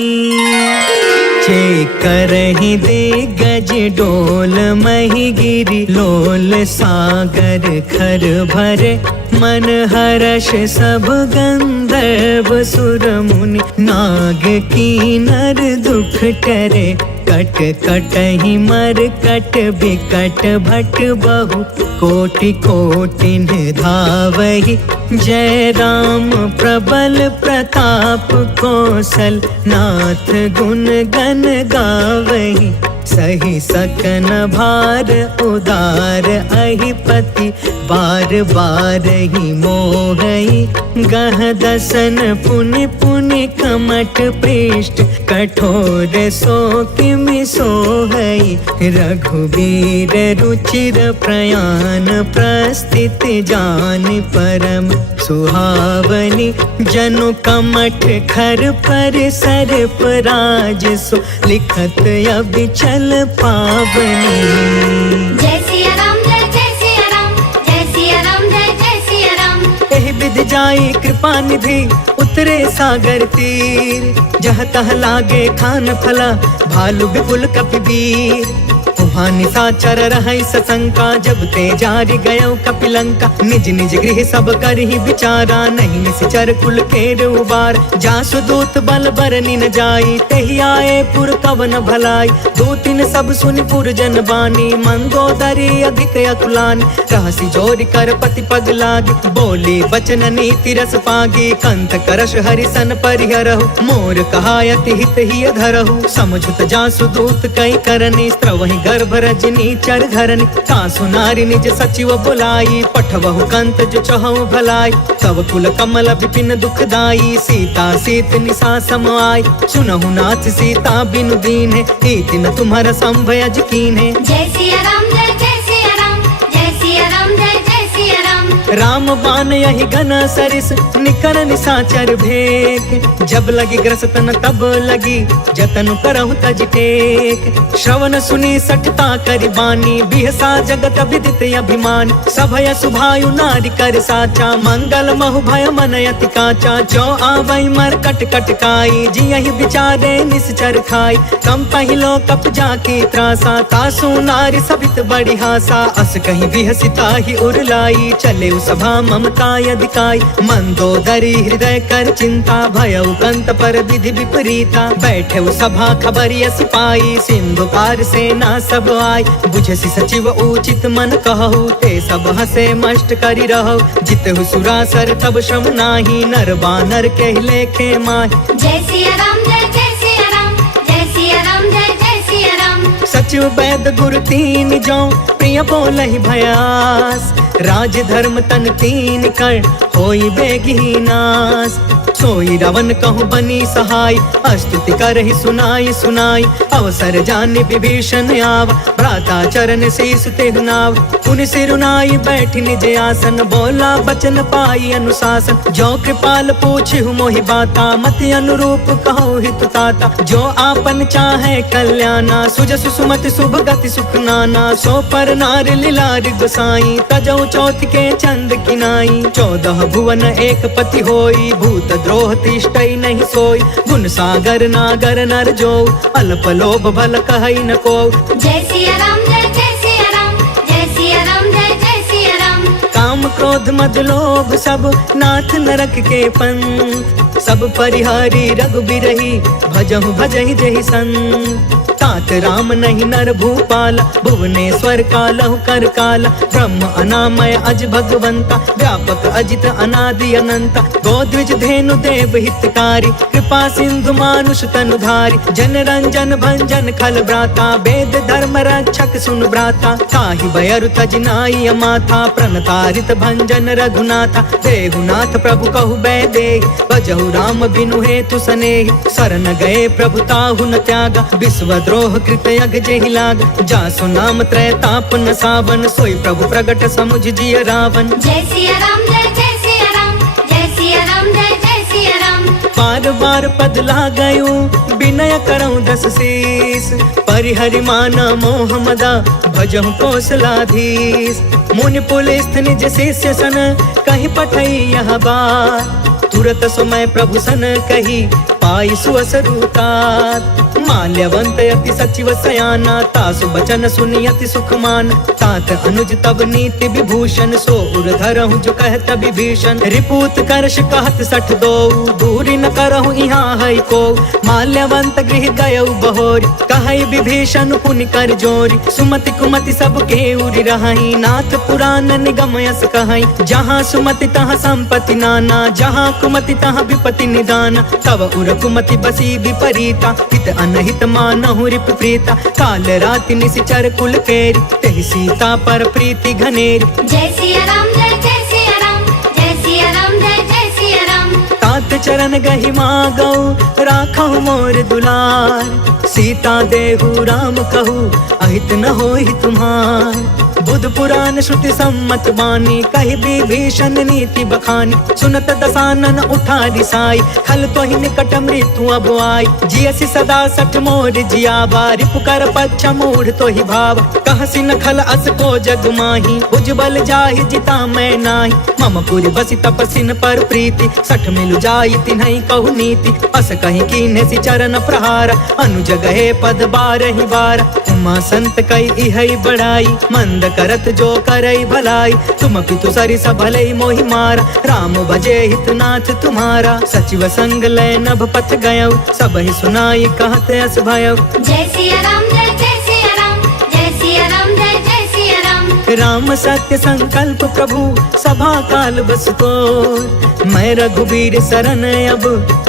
चेकरहि दिग्गज डोल महि गिरि लोल सागर खर भरे। मन हर्ष सब गंधर्व सुर मुनि नाग कीनर दुख टरे। कट कटहि मर कट बिकट भट बहु कोटि कोटिन धावहि। जय राम प्रबल प्रताप कौशल नाथ गुण गण गावहि। सही सकन भार उदार अहिपति बार बार ही मोहई। गह दसन पुनि पुनि कमट पृष्ठ कठोर सो किमि सोहई। रघुवीर रुचिर प्रयाण प्रस्थिति जान परम सुहावनी। जनु कमठ खर पर सर्प राज सो लिखत अबिचल पावनी। जय सिया राम जय सिया राम जय सिया राम जय सिया राम। एहि विधि जाई कृपा निधि उतरे सागर तीर। जह तह लागे खान फला भालु विपुल कपिवीर। वहाँ निशाचर रहै सशंका जब ते जारि गयो कपिलंका। निज निज गृह सब करहि विचारा नहीं निश्चर कुल केर उबार। जासु दूत बल बरनि न जाई तेहि आए पुर कवन भलाई। दूतिन सब सुनि पुर जन बानी मंदोदरी अधिक अकुलानी। रहसी जोरि कर पति पग लागी बोली वचन नीति रस पागी। कंत करश हरिसन परिहरहु मोर कहायति हित ही धरहु। समझुत जासु दूत कई करनी स्त्रवहि गर्भ रजनी चर घरनी। तासु नारी निज सचिव बुलाई पठवहु कंत जो चहु भलाई। तब कुल कमल विपिन दुखदाई सीता सीत निशा सम आई। सुनहु नाथ सीता बिनु दीन्हे इति न तुम्हारा संभयज कीन्हे। जय सिया राम जय सिया राम जय सिया राम जय सिया राम। राम बाण यही घन सरिस निकर निशाचर भेक। जब लगी ग्रसतन तब लगी जतन करहु तज टेक। श्रवण सुनी सठता करि बानी बिहसा जगत विदित अभिमान। सभय सुभायु नारी कर साचा मंगल महु भय मन अति काचा। जो आवई मर कट कट काई जियहि विचारे निश्चर खाई। कम पहिलो कप जाकी त्रासा तासु नारी सबित बड़ी हासा। अस कहीं बिहसिता ही उरलाई चले सभा ममता यदिकाई। मंदोदरी हृदय कर चिंता भयउ कंत पर विधि विपरीता। बैठे सभा खबरिय सिपाही सिंधु पार सेना सब आई। बुझसी सचिव उचित मन कहु ते सब हसे मष्ट करी रहो। जितहु सुरासर तब श्रम नाही नर बानर के लेखे माही। जय सिया राम जय जय सिया राम जय सिया राम जय जय सिया राम। सचिव वैद गुरु तीन जो प्रिय बोलहि भयास। राज धर्म तन तीन कर होई बेगी नास। सोई रावण कहूँ बनी सहाय स्तुति करहि सुनाई सुनाई। अवसर जाने विभीषण आव भ्राता चरण शीस तेहु नाव। पुनि सिरुनाई बैठ निज आसन बोला बचन पाई अनुशासन। जो कृपाल पूछहु मोहि बाता मति अनुरूप कहु हितु ताता। जो आपन चाहे कल्याणा सुजसु सुमति शुभ गति सुख नाना। सो पर नार लीलार गोसाई तजौ चौथ के चंद किनाई। 14 भुवन एक पति होई भूत द्रोह तिष्ठई नहीं सोई। गुण सागर नागर नर जो अल्प लोभ भल कहई न को। जय सिया राम जय जय सिया राम जय सिया राम जय जय सिया राम। काम क्रोध मद लोभ सब नाथ नरक के पंथ। सब परिहारी रघुबीरहि भजहु भजहि जहि संत। तात राम नहीं नर भूपाला भुवनेश्वर कालहु कर काला। ब्रह्म अनामय अज भगवंता व्यापक अजित अनादि अनंता। गोद्विज धेनु देव हितकारी कृपा सिंधु मानुष तनुधारी। जन रंजन भंजन खल ब्राता वेद धर्म रक्षक सुन ब्राता। ताहि बयरु तज नाई अमाथा प्रणतारित भंजन रघुनाथा। देहुनाथ प्रभु कहु बैदे भजहु राम बिनु हेतु सनेहि। शरण गए प्रभु ताहु न त्यागा विश्व द्रोह कृत यग जेहि लाग। जासु नाम त्रय ताप न सावन सोई प्रभु प्रगट समुझ जिय रावण। जय सिया राम जय जय सिया राम जय सिया राम जय जय सिया राम। बार बार पद लागयु विनय करऊं 10 शीस। परिहरि माना मोह मदा भजहु कौशलाधीश। मुनि पुलिस निज शिष्य सन कहीं पठई यह बात। तुरत समय प्रभु सन कही पाई सुअसरुतात। माल्यवंत अति सचिव सयाना तासु बचन सुनि अति सुखमान। तात अनुज तब नीति विभूषण सो उर धरहु जो कहत विभीषण। रिपूत करश कहत 62 दूरी न करहु यहाँ है को। माल्यवंत गृह गयउ बहोरी कहई विभीषण पुनि कर जोरी। सुमति कुमति सब के उरि रहई नाथ पुराण निगम यस कहई। जहाँ सुमति तहाँ संपत्ति नाना जहाँ कुमति तहाँ विपत्ति निदान। तब उर कुमति बसी विपरीता हित अनहित मानहु रिप प्रीता। काल राति निशिचर कुल केरी तेहि सीता पर प्रीति घनेरी। जय सिया राम जय जय सिया राम जय सिया राम जय जय सिया राम। तात चरण गहि मागौ राखहु मोर दुलार। सीता देहु राम कहू अहित न होहि तुम्हार। बुध पुराण श्रुति सम्मत बानी कहि विभीषण नीति बखानी। सुनत दसानन उठा रिसाई खल तो ही निकट मृत्यु अब आई। जियसि सदा सठ मोर जियावा रिपुकर पच्छ मूढ़ तो ही भाव। कहसि न खल अस को जग माही उज्जवल जाहि जिता मैं नाही। मम पुर बसि तपसिन पर प्रीति सठ मिलु जाई तिन्हई कहु नीति। अस कहीं कीन्हे सि चरण प्रहार अनुज गए पद बारहि बार। उमा संत कई इहई बड़ाई मंद करत जो करई भलाई। तुम पितु सरिस भलई मोहि मारा राम भजे हितनाथ तुम्हारा। सचिव संग लय नभ पथ गयउ सब ही सुनाई कहत अस भयउ। जय सिया राम जय जय सिया राम जय सिया राम जय जय सिया राम। राम सत्य संकल्प प्रभु सभा काल बस तोर। मैं रघुबीर शरण अब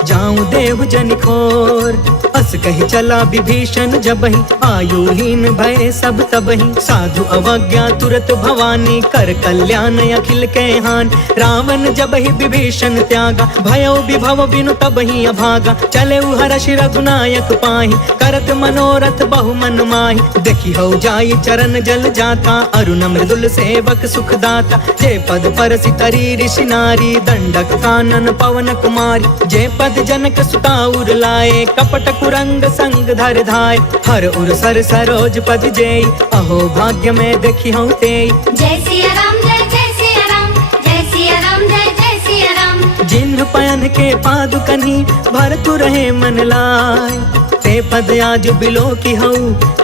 जाऊं देहु जन खोर। अस कही चला विभीषण जबहि आयुहीन भय सब तबहि। साधु अवज्ञा तुरत भवानी कर कल्याण अखिल के हान। रावण जबहि विभीषण त्यागा भयो विभव बिनु तबहि अभागा। चले हर्ष रघुनायक पाहि करत मनोरथ बहु मन माहि। देखी हो जाई चरण जल जाता अरुण मृदुल कुल सेवक सुखदाता। जे पद पर सितरी ऋषि नारी, दंडक कानन पवन कुमारी। जे पद जनक सुता उर लाए, कपट कुरंग संग धर धाय। हर उर सर सरोज पद जेई, अहो भाग्य में देखी हूँ तेई। जय सिया राम जय सिया राम, जय सिया राम जय सिया राम। जिन्ह पयन के पादुकनी, भरतु रहे मन लाय। ते पद आज बिलो की हऊ,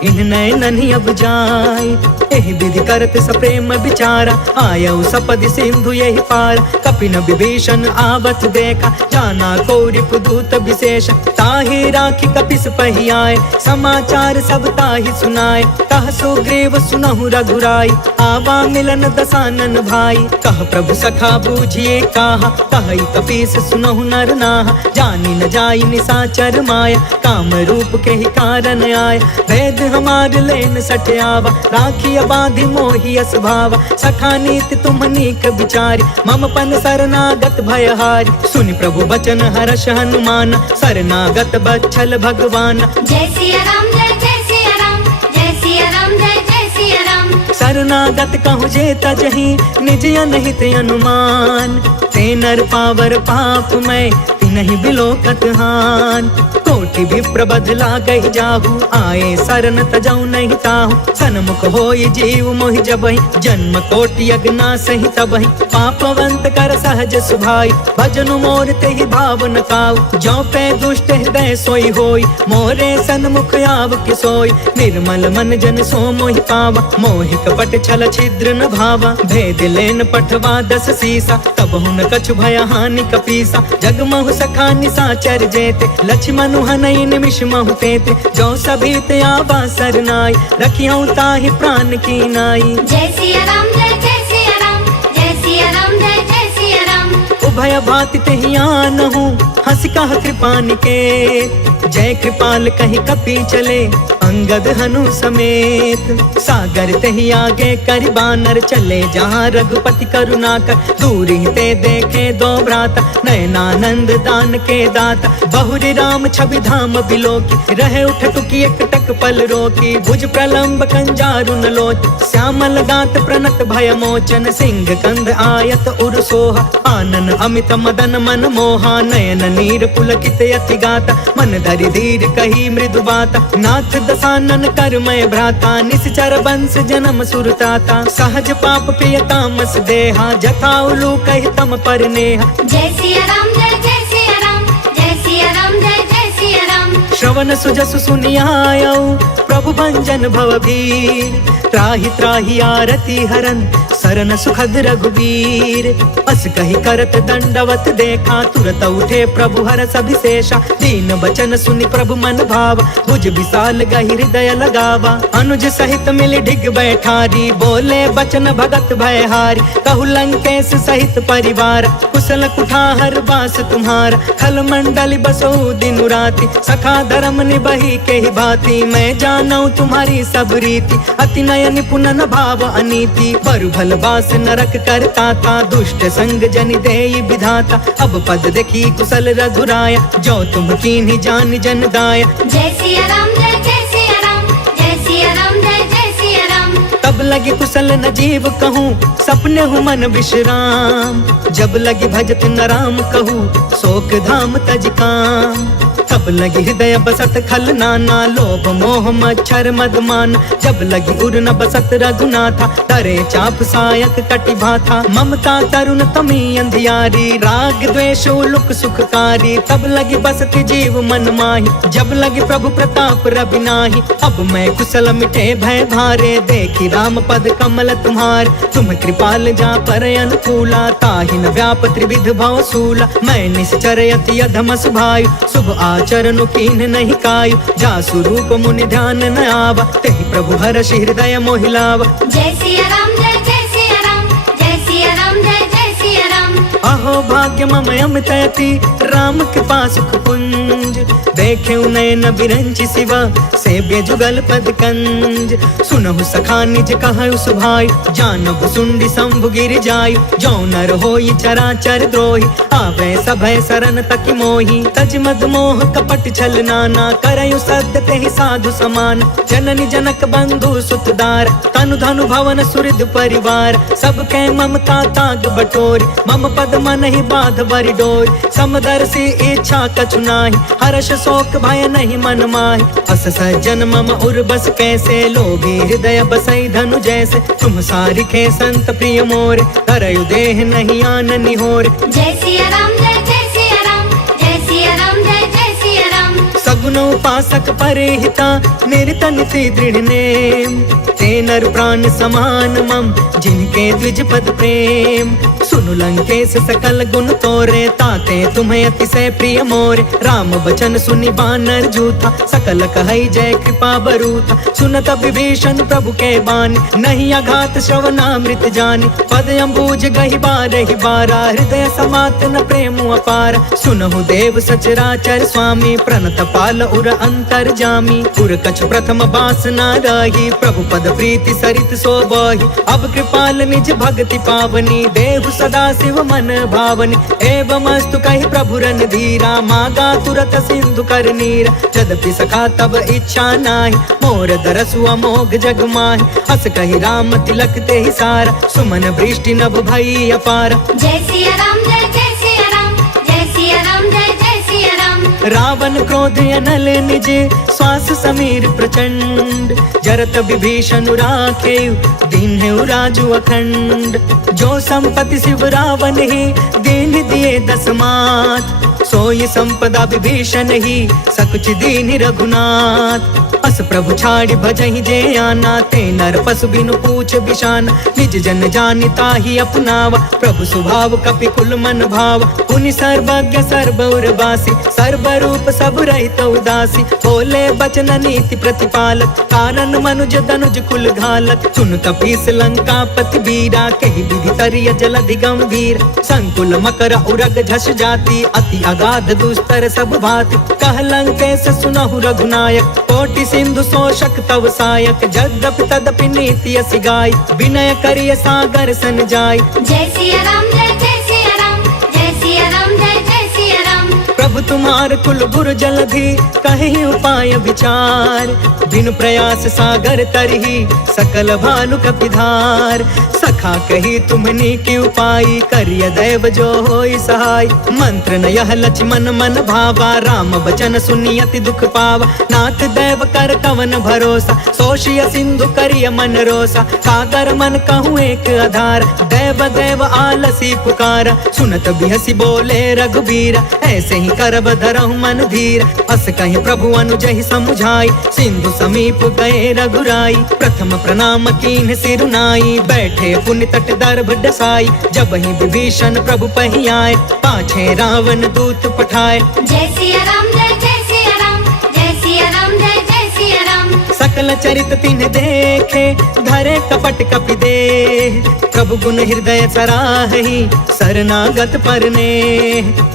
इन नयननि अब जाय। एहि विधि करत सप्रेम विचारा, आयऊ सपद सिंधु यही पार। कपिन विभीषण आवत देखा, जाना कौरिप दूत विशेष। ताहि राखी कपिस पहि आए, समाचार सब ताहि सुनाए। कह सुग्रीव सुनहु रघुराई, आवा मिलन दसानन भाई। कह प्रभु सखा बूझिए काहा, कहि कपीस सुनहु नर नाहा। जानी न जाई निसाचर माया, काम रूप के ही कारण आय। वेद हमार लेन सठयावा, राखी बाधि मोहि अस भावा। सखा नीति तुम नीक विचारी, मम पन शरणागत भयहारी। सुनि प्रभु बचन हर्ष हनुमान, शरणागत बच्छल भगवान। जय सिया राम जय सिया राम, जय सिया राम जय सिया राम। शरणागत कहु जे तजहि, निज अनहित अनुमान। ते नर पावर पाप मैं, तिनहि बिलोकत हान। कोटि विप्र बदला गहि जाहु, आए शरण तजौ नहीं ताहु। सन्मुख होई जीव मोहि जबहि, जन्म कोटि अगना सहि तबहि। पापवंत कर सहज सुभाई, भजनु मोर तेहि भाव न काऊ। जो पे दुष्ट हृदय सोई होई, मोरे सन्मुख आव कि सोई। निर्मल मन जन सो मोहि पावा, मोहि कपट छल छिद्र न भावा। भेद लेन पठवा दस सीसा, तब हुन कछु भय हानि कपीसा। जगमहु सखा निसाचर जेते, लक्ष्मण हनई निमिष महु तेते। जो सभीत आवा सरनाई, रखियौ ताहि प्राण की नाई। जय सिया राम जय सिया राम, जय सिया राम जय सिया राम। उभय भाति तेहि आनहु, हंस कह कृपा निकेत। जय कृपाल कहि कपि चले, अंगद हनु समेत। सागर तेहि आगे करि बानर, चले जहाँ रघुपति करुणा कर। दूर ही ते देखे दो भ्राता, नयनानंद दान के दाता। बहुरी राम छवि धाम बिलोकी, रहे उठ टुकी एक टक पल रोकी। भुज प्रलंब कंजारु न लोच, श्यामल गात प्रणत भय मोचन। सिंह कंध आयत उर सोहा, आनन अमित मदन मन मोहा। नयन नीर पुलकित अति गाता, मन धरि धीर कही मृदु बाता। नाथ दसानन कर मैं भ्राता, निश्चर वंश जन्म सुरताता। सहज पाप पिय तामस देहा, जथा उलू कहि तम पर नेहा। जय सिया राम जय सिया राम, जय सिया राम जय सिया राम। श्रवण सुजसु सुनियायऊ, प्रभु भंजन भवभीर। त्राहि त्राहि आरती हरन, सरन सुखद रघुवीर। अस कहि करत दंडवत देखा, तुरत उठे प्रभु हरष अभिषेषा। दीन बचन सुनि प्रभु मन भावा, भुज विशाल गहि हृदय लगावा। अनुज सहित मिलि ढिग बैठारी, बोले बचन भगत भयहारी। कहु लंकेश सहित परिवार, कुशल कुठार बास तुम्हारा। खल मंडल बसो दिन राति, सखा धर्म निबहि के ही भांति। मैं जानऊ तुम्हारी सब रीति, अति नय निपुण न भाव अनीति। बरु भल बास नरक करता था, दुष्ट संग जनि देई विधाता। अब पद देखी कुशल रघुराया, जो तुम कीन्ही जान जन दाया। जय सिया राम जय सिया राम, जय सिया राम जय सिया राम। तब लगी कुशल न जीव कहूँ, सपने हूँ मन विश्राम। जब लगी भजत न राम कहूँ, शोक धाम तज काम। तब लगी हृदय बसत खल नाना, लोभ मोह मच्छर मदमान। जब लगी उर न बसत रघुनाथा, तरे चाप सायक कटि भाथा। ममता तरुण तमी अंधियारी, राग द्वेष उलुक सुखकारी। तब लगी बसत जीव मन माही, जब लगी प्रभु प्रताप रवि नाही। अब मैं कुशल मिटे भय भारे, देखी राम पद कमल तुम्हार। तुम कृपाल जा पर अनुकूला, ताहि न व्याप त्रिविध भव सूला। मैं निश्चर अति अधम सुभायु, शुभ आचरण कीन्ह नहीं कायु। जा स्वरूप मुनि ध्यान न आवा, तेहि प्रभु हर्ष हृदय मोहिलावा। जय सिया राम जय सिया राम, जय सिया राम जय सिया राम। अहो भाग्य मम अमितयति, राम कृपा सुख पुंज। देखे नयन बिरंचि शिवा, सेव्य जुगल पद कंज। सुनहु सखा निज कहु सुभायु, जानहु सुंडी शंभु गिर जायु। जो नर होई चराचर द्रोही, आवे सभय शरण तक मोही। तज मद मोह कपट छल नाना, करयु सद्य तेहि साधु समान। जननी जनक बंधु सुतदार, तनु धनु भवन सुहृद परिवार। सबके ममता ताग बटोरी, मम पद मन ही बाध बरि डोरी। समदर्शी इच्छा कछु नाही, हर्ष शोक भय नहीं मन माहि। अस सज्जन मम उर्बस कैसे, लोभी हृदय बसई धनु जैसे। तुम सारिखे संत प्रिय मोरे, करयु देह नहीं आन निहोरे। जय सिया राम जय जय सिया राम, जय सिया राम जय जय सिया राम। सगुन उपासक परेहिता, निर्तन से दृढ़ नेम। ते नर प्राण समान मम, जिनके द्विज पद प्रेम। सुनु लंकेश सकल गुण तोरे, ताते तुम्हें अतिशय प्रिय मोरे। राम बचन सुनि बानर जूथा, सकल कहई जय कृपा बरूथा। सुनत विभीषण प्रभु के बानी, नहीं अघात श्रवणामृत जानी। पद अम्बुज गहि बारहि बारा, हृदय समात न प्रेम अपार। सुनहु देव सचराचर स्वामी, प्रणत पाल उर अंतर जामी। उर कछु प्रथम बासना रही, प्रभु पद प्रीति सरित सोबहि। अब कृपाल निज भक्ति पावनी, देहु सदा शिव मन भावनी। एवं अस्तु कहि प्रभु रन धीरा, मागा तुरत सिंधु कर नीरा। यद्यपि सखा तब इच्छा नाही, मोर दरसु अमोघ जग माहि। हस कहि राम तिलक तेहि सारा, सुमन वृष्टि नभ भई अपार। जय सिया राम जय जय सिया राम, जय सिया राम जय जय सिया राम। रावण क्रोध अनल निज, श्वास समीर प्रचंड। जरत विभीषण राखेउ, दीन्हु राजु अखंड। जो संपत्ति शिव रावण ही, दीन दिए दस मात। सोई संपदा विभीषण ही, सकुच दीन रघुनाथ। अस प्रभु छाड़ि भजहि जे आना, ते नर पशु बिनु पूछ बिशान। निज जन जानिता ही अपनावा, प्रभु स्वभाव कपि कुल मन भाव। पुनि सर्वज्ञ सर्व उर्वासी, सर्व रूप सब रहित उदासी। बोले बचन नीति प्रतिपालक, कारण मनुज तनुज कुल घालक। सुन कपीस लंका पति बीरा, कहि विधि तरिय जलधि गंभीर। संकुल मकर उरग झस जाति, अति अगाध दुस्तर सब भाति। कह लंकेश सुनहु रघुनायक, कोटि सिंधु शोषक तव सायक। यद्यपि तदपि नीति असि गाय, विनय करिय सागर सन जाय। जय सिया राम जय जय सिया राम, जय सिया राम जय जय सिया राम। प्रभु तुम्हार कुल गुरु जलधि, कहि उपाय विचार। बिनु प्रयास सागर तरही, सकल भानु कपिधार। सखा कही तुमनी की उपाय, करिय दैव जो होई सहाय। मंत्र न यह लक्ष्मण मन भावा, राम बचन सुनि अति दुख पावा। नाथ दैव कर कवन भरोसा, सोषिय सिंधु करिय मन रोसा। सागर मन कहूँ एक आधार, दैव दैव आलसी पुकारा। सुनत बिहसी बोले रघुबीरा, ऐसे ही करब धरहु मन धीर। अस कहि प्रभु अनुजहि समुझाई, सिंधु समीप गए रघुराई। प्रथम प्रणाम कीन्ह सिरुनाई, बैठे पुनि तट दर्भ डसाई। जब ही विभीषण प्रभु पहि आए, पाछे रावण दूत पठाए। जय सिया राम जय जय सिया राम, जय सिया राम जय जय सिया राम। सकल चरित तिन्ह देखे, धरे कपट कपि देह। प्रभु गुण हृदय सराहि, शरणागत परने।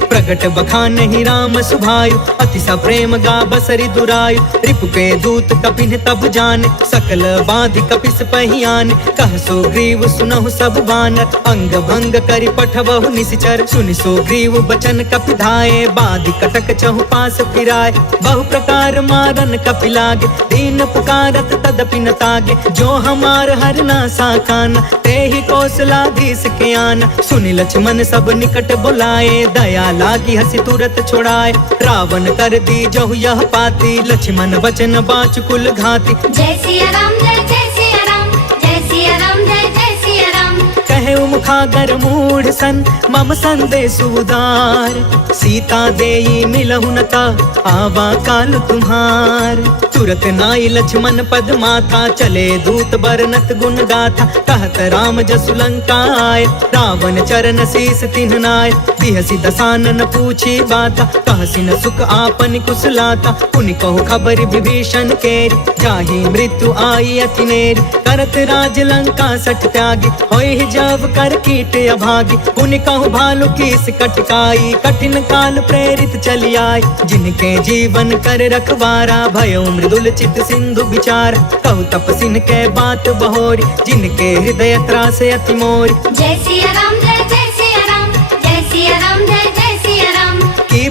प्रगट बखानहि राम सुभायु, अति सप्रेम गा बसरि दुरायु। रिपु के दूत कपिन तब जाने, सकल बाधि कपिस पहियाने। कह सुग्रीव सुनहु सब बानर, अंग भंग करि पठबहु निशिचर। सुनि सुग्रीव बचन कपि धाये, बाधि कटक चहु पास फिराए। बहु प्रकार मारन कपि लागे, दीन पुकारत तदपि न तागे। जो हमार हर ना साकाना, तेहि कौशलाधीश के आना। सुनि लक्ष्मण सब निकट बुलाए, दया लागी हसी तुरत छोड़ाए। रावण कर दी जहु यह पाती, लक्ष्मण वचन बाच कुल घाती। जय सिया राम जय जय सिया राम, जय सिया राम जय जय सिया राम। कहे मुखागर मूढ़ सन, मम संदेश उदार। सीता देई मिलहु न ता, आवा काल तुम्हार। तुरत नाई लक्ष्मण पद माथा, चले दूत बरनत गुण गाथा। कहत राम जसु लंका आए, रावण चरण शीस तिन्ह नाय। बिहसी दसानन पूछी बाता, कहसी न सुख आपन कुशलाता। पुनि कहु खबर विभीषण केरी, जाहि मृत्यु आई अति नेरी। करत राज लंका सठ त्यागी, होई जब कर कीट अभागी। पुनि कहु भालु कीस कटकाई, कठिन काल प्रेरित चली आई। जिनके जीवन कर रखवारा, भयो मृदुल चित सिंधु विचार। कहु तपसिन के बात बहोरी, जिनके हृदय त्रासे अति मोरी। जय सिया राम जय जय सिया राम, जय सिया राम जय जय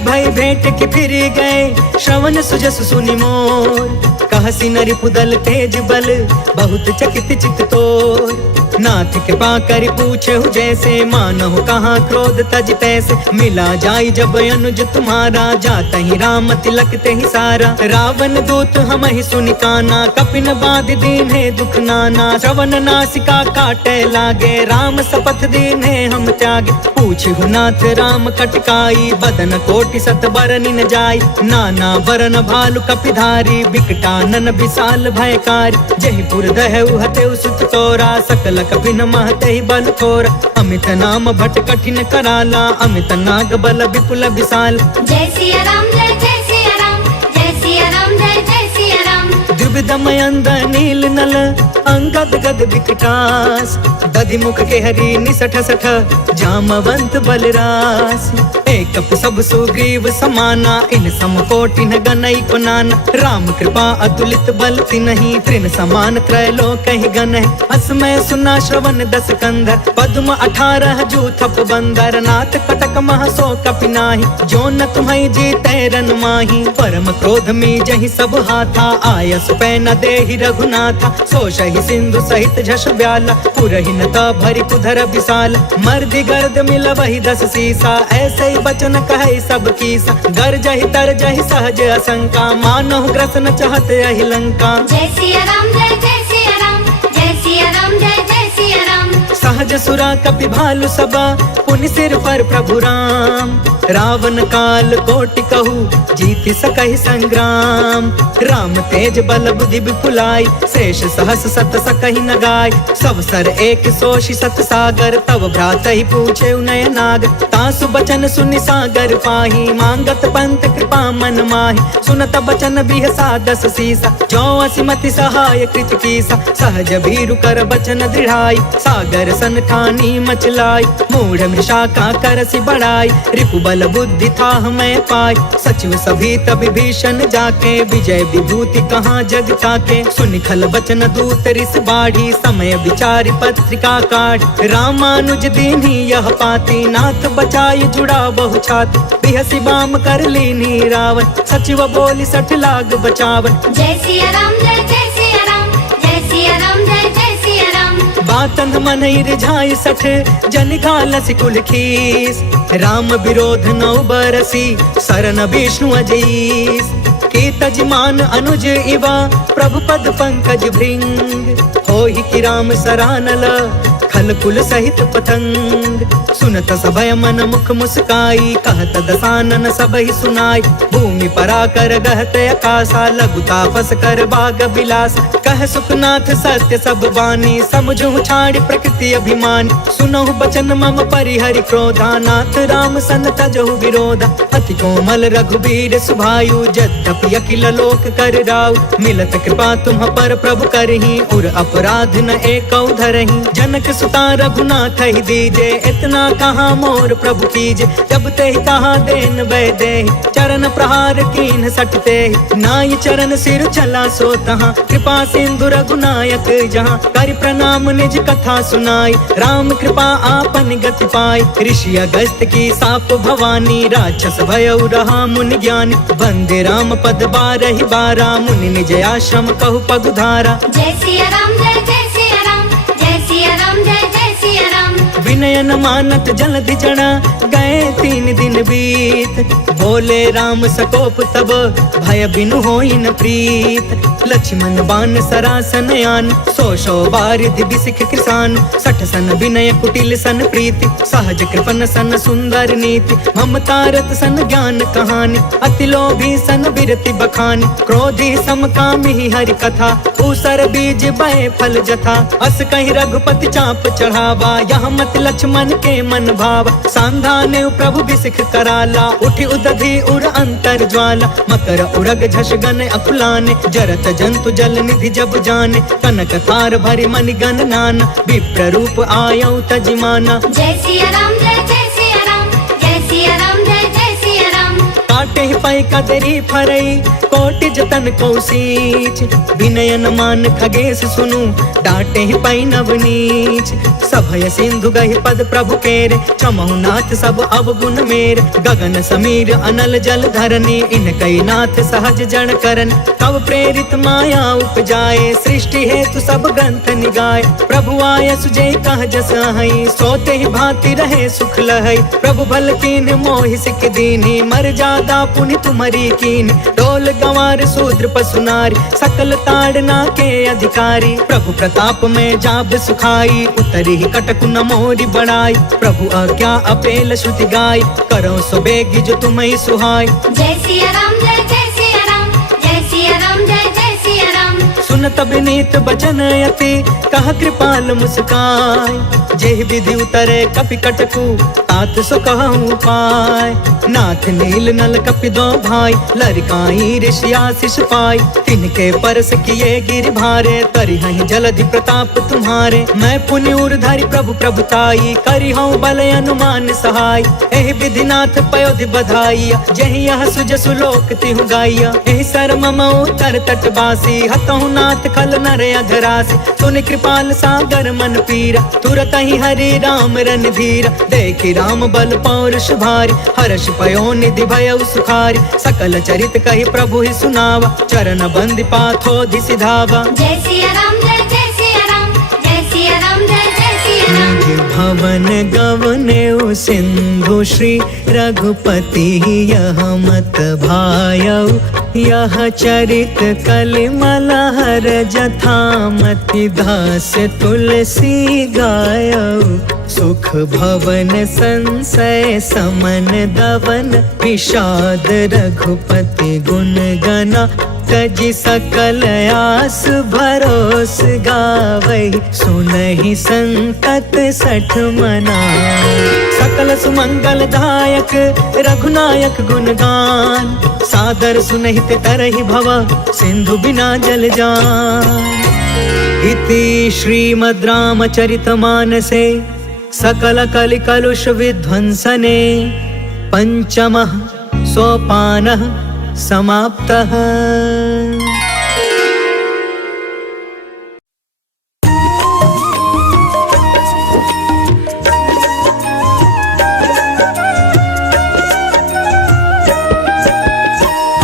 भई भेंट की फिर गए श्रवण सुजस सुनि मोर। कहसी नरि पुदल तेज बल बहुत चकित चित तोर। नाथ के पाकर पूछे जैसे मानहु कहाँ क्रोध तज तैसे। मिला जाई जब अनुज तुम्हारा जाता ही राम तिलक ते ही सारा। रावण दूत हम ही सुनि काना कपिन बाध दीन है दुख नाना। श्रवण नासिका काटे लागे राम शपथ दीन है हम त्यागे। पूछहु नाथ राम कटकाई बदन कोटि सत बरनि न जाई। नाना बरन भालु कपिधारी बिकटानन विशाल भयकारी। जयपुर दहु हतेउ सुत तोरा सकल कपिन महते ही बल थोरा। अमित नाम भट कठिन कराला अमित नाग बल विपुल विशाल। जय सिया राम जय सिया राम जय सिया राम जय सिया राम। द्विविधमयंद नील नल अंगद गद विकटास। दधि मुख के हरि निसठ सठ जामवंत बलरास। एक सब सुग्रीव समाना इन सम कोटि न गनई को नाना। राम कृपा अतुलित बल तिन्हि तृण समान त्रैलोक ही गन है। असमय सुना श्रवण दस कंधर पद्म 18 जूथप बंदर। नाथ कटक मह सो कपि नाही जो न तुम्हें जीते रन माही। परम क्रोध में जहि सब हाथा आय सुपै न देहि रघुनाथा। सो शहि सिंधु सहित झष ब्याला पुरहि न भरि कुधर विशाल। मर्दि गर्द मिल वही 10 सीसा ऐसे ही बचन कहे सब कीसा। गर जहि तर जहि सहज असंका मानहु ग्रसन चहत यही लंका। जय सिया राम जय सिया राम जय सिया राम जय सिया राम। सहज सुरा कपि भालु सबा पुनि सिर पर प्रभु राम। रावण काल कोटि कहू जीति सकहि संग्राम। राम तेज बल बुद्धि विपुलाई शेष सहस सत सकहि न गाय। सब सर एक सोषि सत सागर तब भ्रात ही पूछे नय नाग। तासु बचन सुनि सागर पाही मांगत पंत कृपा मन माही। सुनत बचन बिहसा 10 सीसा जो असिमति सहाय कृत कीसा। सहज भीरु कर बचन दृढ़ाई सागर सन ठानी मचलाई। मूढ़ मृषा का करसि बढ़ाई रिपु बल बुद्धि था हमें पाई। सचिव सभी तब भीषण जाके विजय विभूति कहाँ जग ताके। सुनि खल बचन दूत रिस बाढ़ी समय विचारि पत्रिका काढ़। रामानुज दीन्ही यह पाती नाथ बचाई जुड़ा बहु छाती। बिहसी बाम कर लीनी रावण सचिव बोली 60 लाग बचावन। जय सिया राम जय सिया राम जय सिया राम जय सिया राम। बातन मन रिझाई 60 जन घालस कुल खीस। राम विरोध 9 बरसी सरन विष्णु अजीस। के तजमान अनुज इवा प्रभु पद पंकज भृंग। होहि कि राम सरानल खल कुल सहित पतंग। सुनत सभय मन मुख मुस्काई कहत दसानन सबहि सुनाई। भूमि पराकर गहत आकाशा लघु तापस कर बाग बिलास। कह सुखनाथ सत्य सब बानी समझु छाड़ प्रकृति अभिमान। सुनहु बचन मम परिहरि क्रोधा नाथ राम सन तजहु विरोधा। अति कोमल रघुबीर सुभायु यद्यपि अखिल लोक कर राउ। मिलत कृपा तुम पर प्रभु करही उर अपराध न एकौ धरही। जनक सुता रघुनाथ ही दीजे इतना कहाँ मोर प्रभु कीजे। जब ते कहा देन वै दे चरण प्रहार कीन सटते। नाई चरण सिर चला सो तहाँ कृपा सिंधु रघुनायक जहाँ। कर प्रणाम निज कथा सुनाई राम कृपा आपन गति पाई। ऋषि अगस्त की साप भवानी राक्षस भयउ रहा मुनि ज्ञानी। वंदे राम पद 12 बारा मुनि निज आश्रम कहु पगुधारा। जय सिया राम जय सिया राम जय सिया राम जय सिया राम। विनय न मानत जलधि जड़ा गए 3 दिन बीत। बोले राम सकोप तब भय बिनु होई न प्रीत। लक्ष्मण बाण सरासन आन 100 बारिधि बिसिख कृसान। 60 सन विनय कुटिल सन प्रीति सहज कृपन सन सुंदर नीति। ममतारत सन ज्ञान कहानी अति लोभी सन बिरति बखानी। क्रोधी समकामी हरि कथा ऊसर बीज बय फल जथा। अस कहि रघुपति चाप चढ़ावा यहाँ मत लक्ष्मण के मन भावा। सांधाने प्रभु बिसिख कराला उठी उदधि उर अंतर ज्वाला। मकर उरग झष गन अकुलाने जरत जंतु जल निधि जब जाने। कनक तार भरि मनि गण नाना विप्र रूप आयौ तजिमाना। जय सिया राम जय सिया राम जय सिया राम जय सिया राम। काट काटे पाई कदरी फरई कोटि जतन कौशीच विनयन मान खगेश सुनु डाटे ही पाई नवनीच सभय सिंधु गहि पद प्रभु केरे चमहु नाथ सब अवगुण मेर गगन समीर अनल जल धरनी इन कई नाथ सहज जन करन तब प्रेरित माया उपजाए सृष्टि हेतु सब ग्रंथ निगाए प्रभु आय सुजय कह जस हई सोते ही भांति रहे सुख लहई प्रभु भल कीन मोहि सिख दीनी मर जादा पुनि तुमरी कीन डोल गंवार शूद्र पशु नारी सकल ताड़ना के अधिकारी प्रभु प्रताप में जाब सुखाई उतरी ही कटकु न मोरी बढ़ाई प्रभु आज्ञा अपेल श्रुति गाय करो सो बेगी जो तुम्हें सुहाय जय सिया राम जय सिया राम जय सिया राम जय सिया राम सुनत विनीत बचन यति कह कृपाल मुस्काय जेहि विधि उतरे कपि कटकु तात सो कहूँ पाय नाथ नील नल कपि दो भाई लरिकाई ऋषि आशीष पाई तिनके परस किए गिर भारे तरि हहि जलधि प्रताप तुम्हारे मैं पुण्य उर्धारी प्रभु प्रभुताई करी हूँ बल अनुमान सहाय एहि विधि नाथ पयोधि बधाई जहि यह सुज सुलोक तिहु गाइया एहि सर मम उतर तट बासी हतहु नाथ खल नर अधरासी सुन कृपाल सागर मन पीरा तुरत ही हरि राम रन धीरा देखि राम बल पौरुष भारी हर्ष पयो निधि भय सुखारी सकल चरित कहि प्रभु ही सुनावा चरण बंदी पाथोधि सिधावा जय सिया राम जय सिया राम जय सिया राम जय सिया राम भवन गवने सिंधु श्री रघुपति यह मत भायऊ यह चरित कलिमल हर जथामति दास तुलसी गायऊ सुख भवन संशय समन दवन विषाद रघुपति गुण गना तजि सकल आस भरोस गावई सुनहि संतत सठ मना सकल सुमंगल दायक रघुनायक गुणगान सादर सुनहित तरहि भव सिंधु बिना जल जान इति श्रीमद् रामचरितमानसे सकल कलि कलुष विध्वंसने पंचमः सोपानः समाप्तः।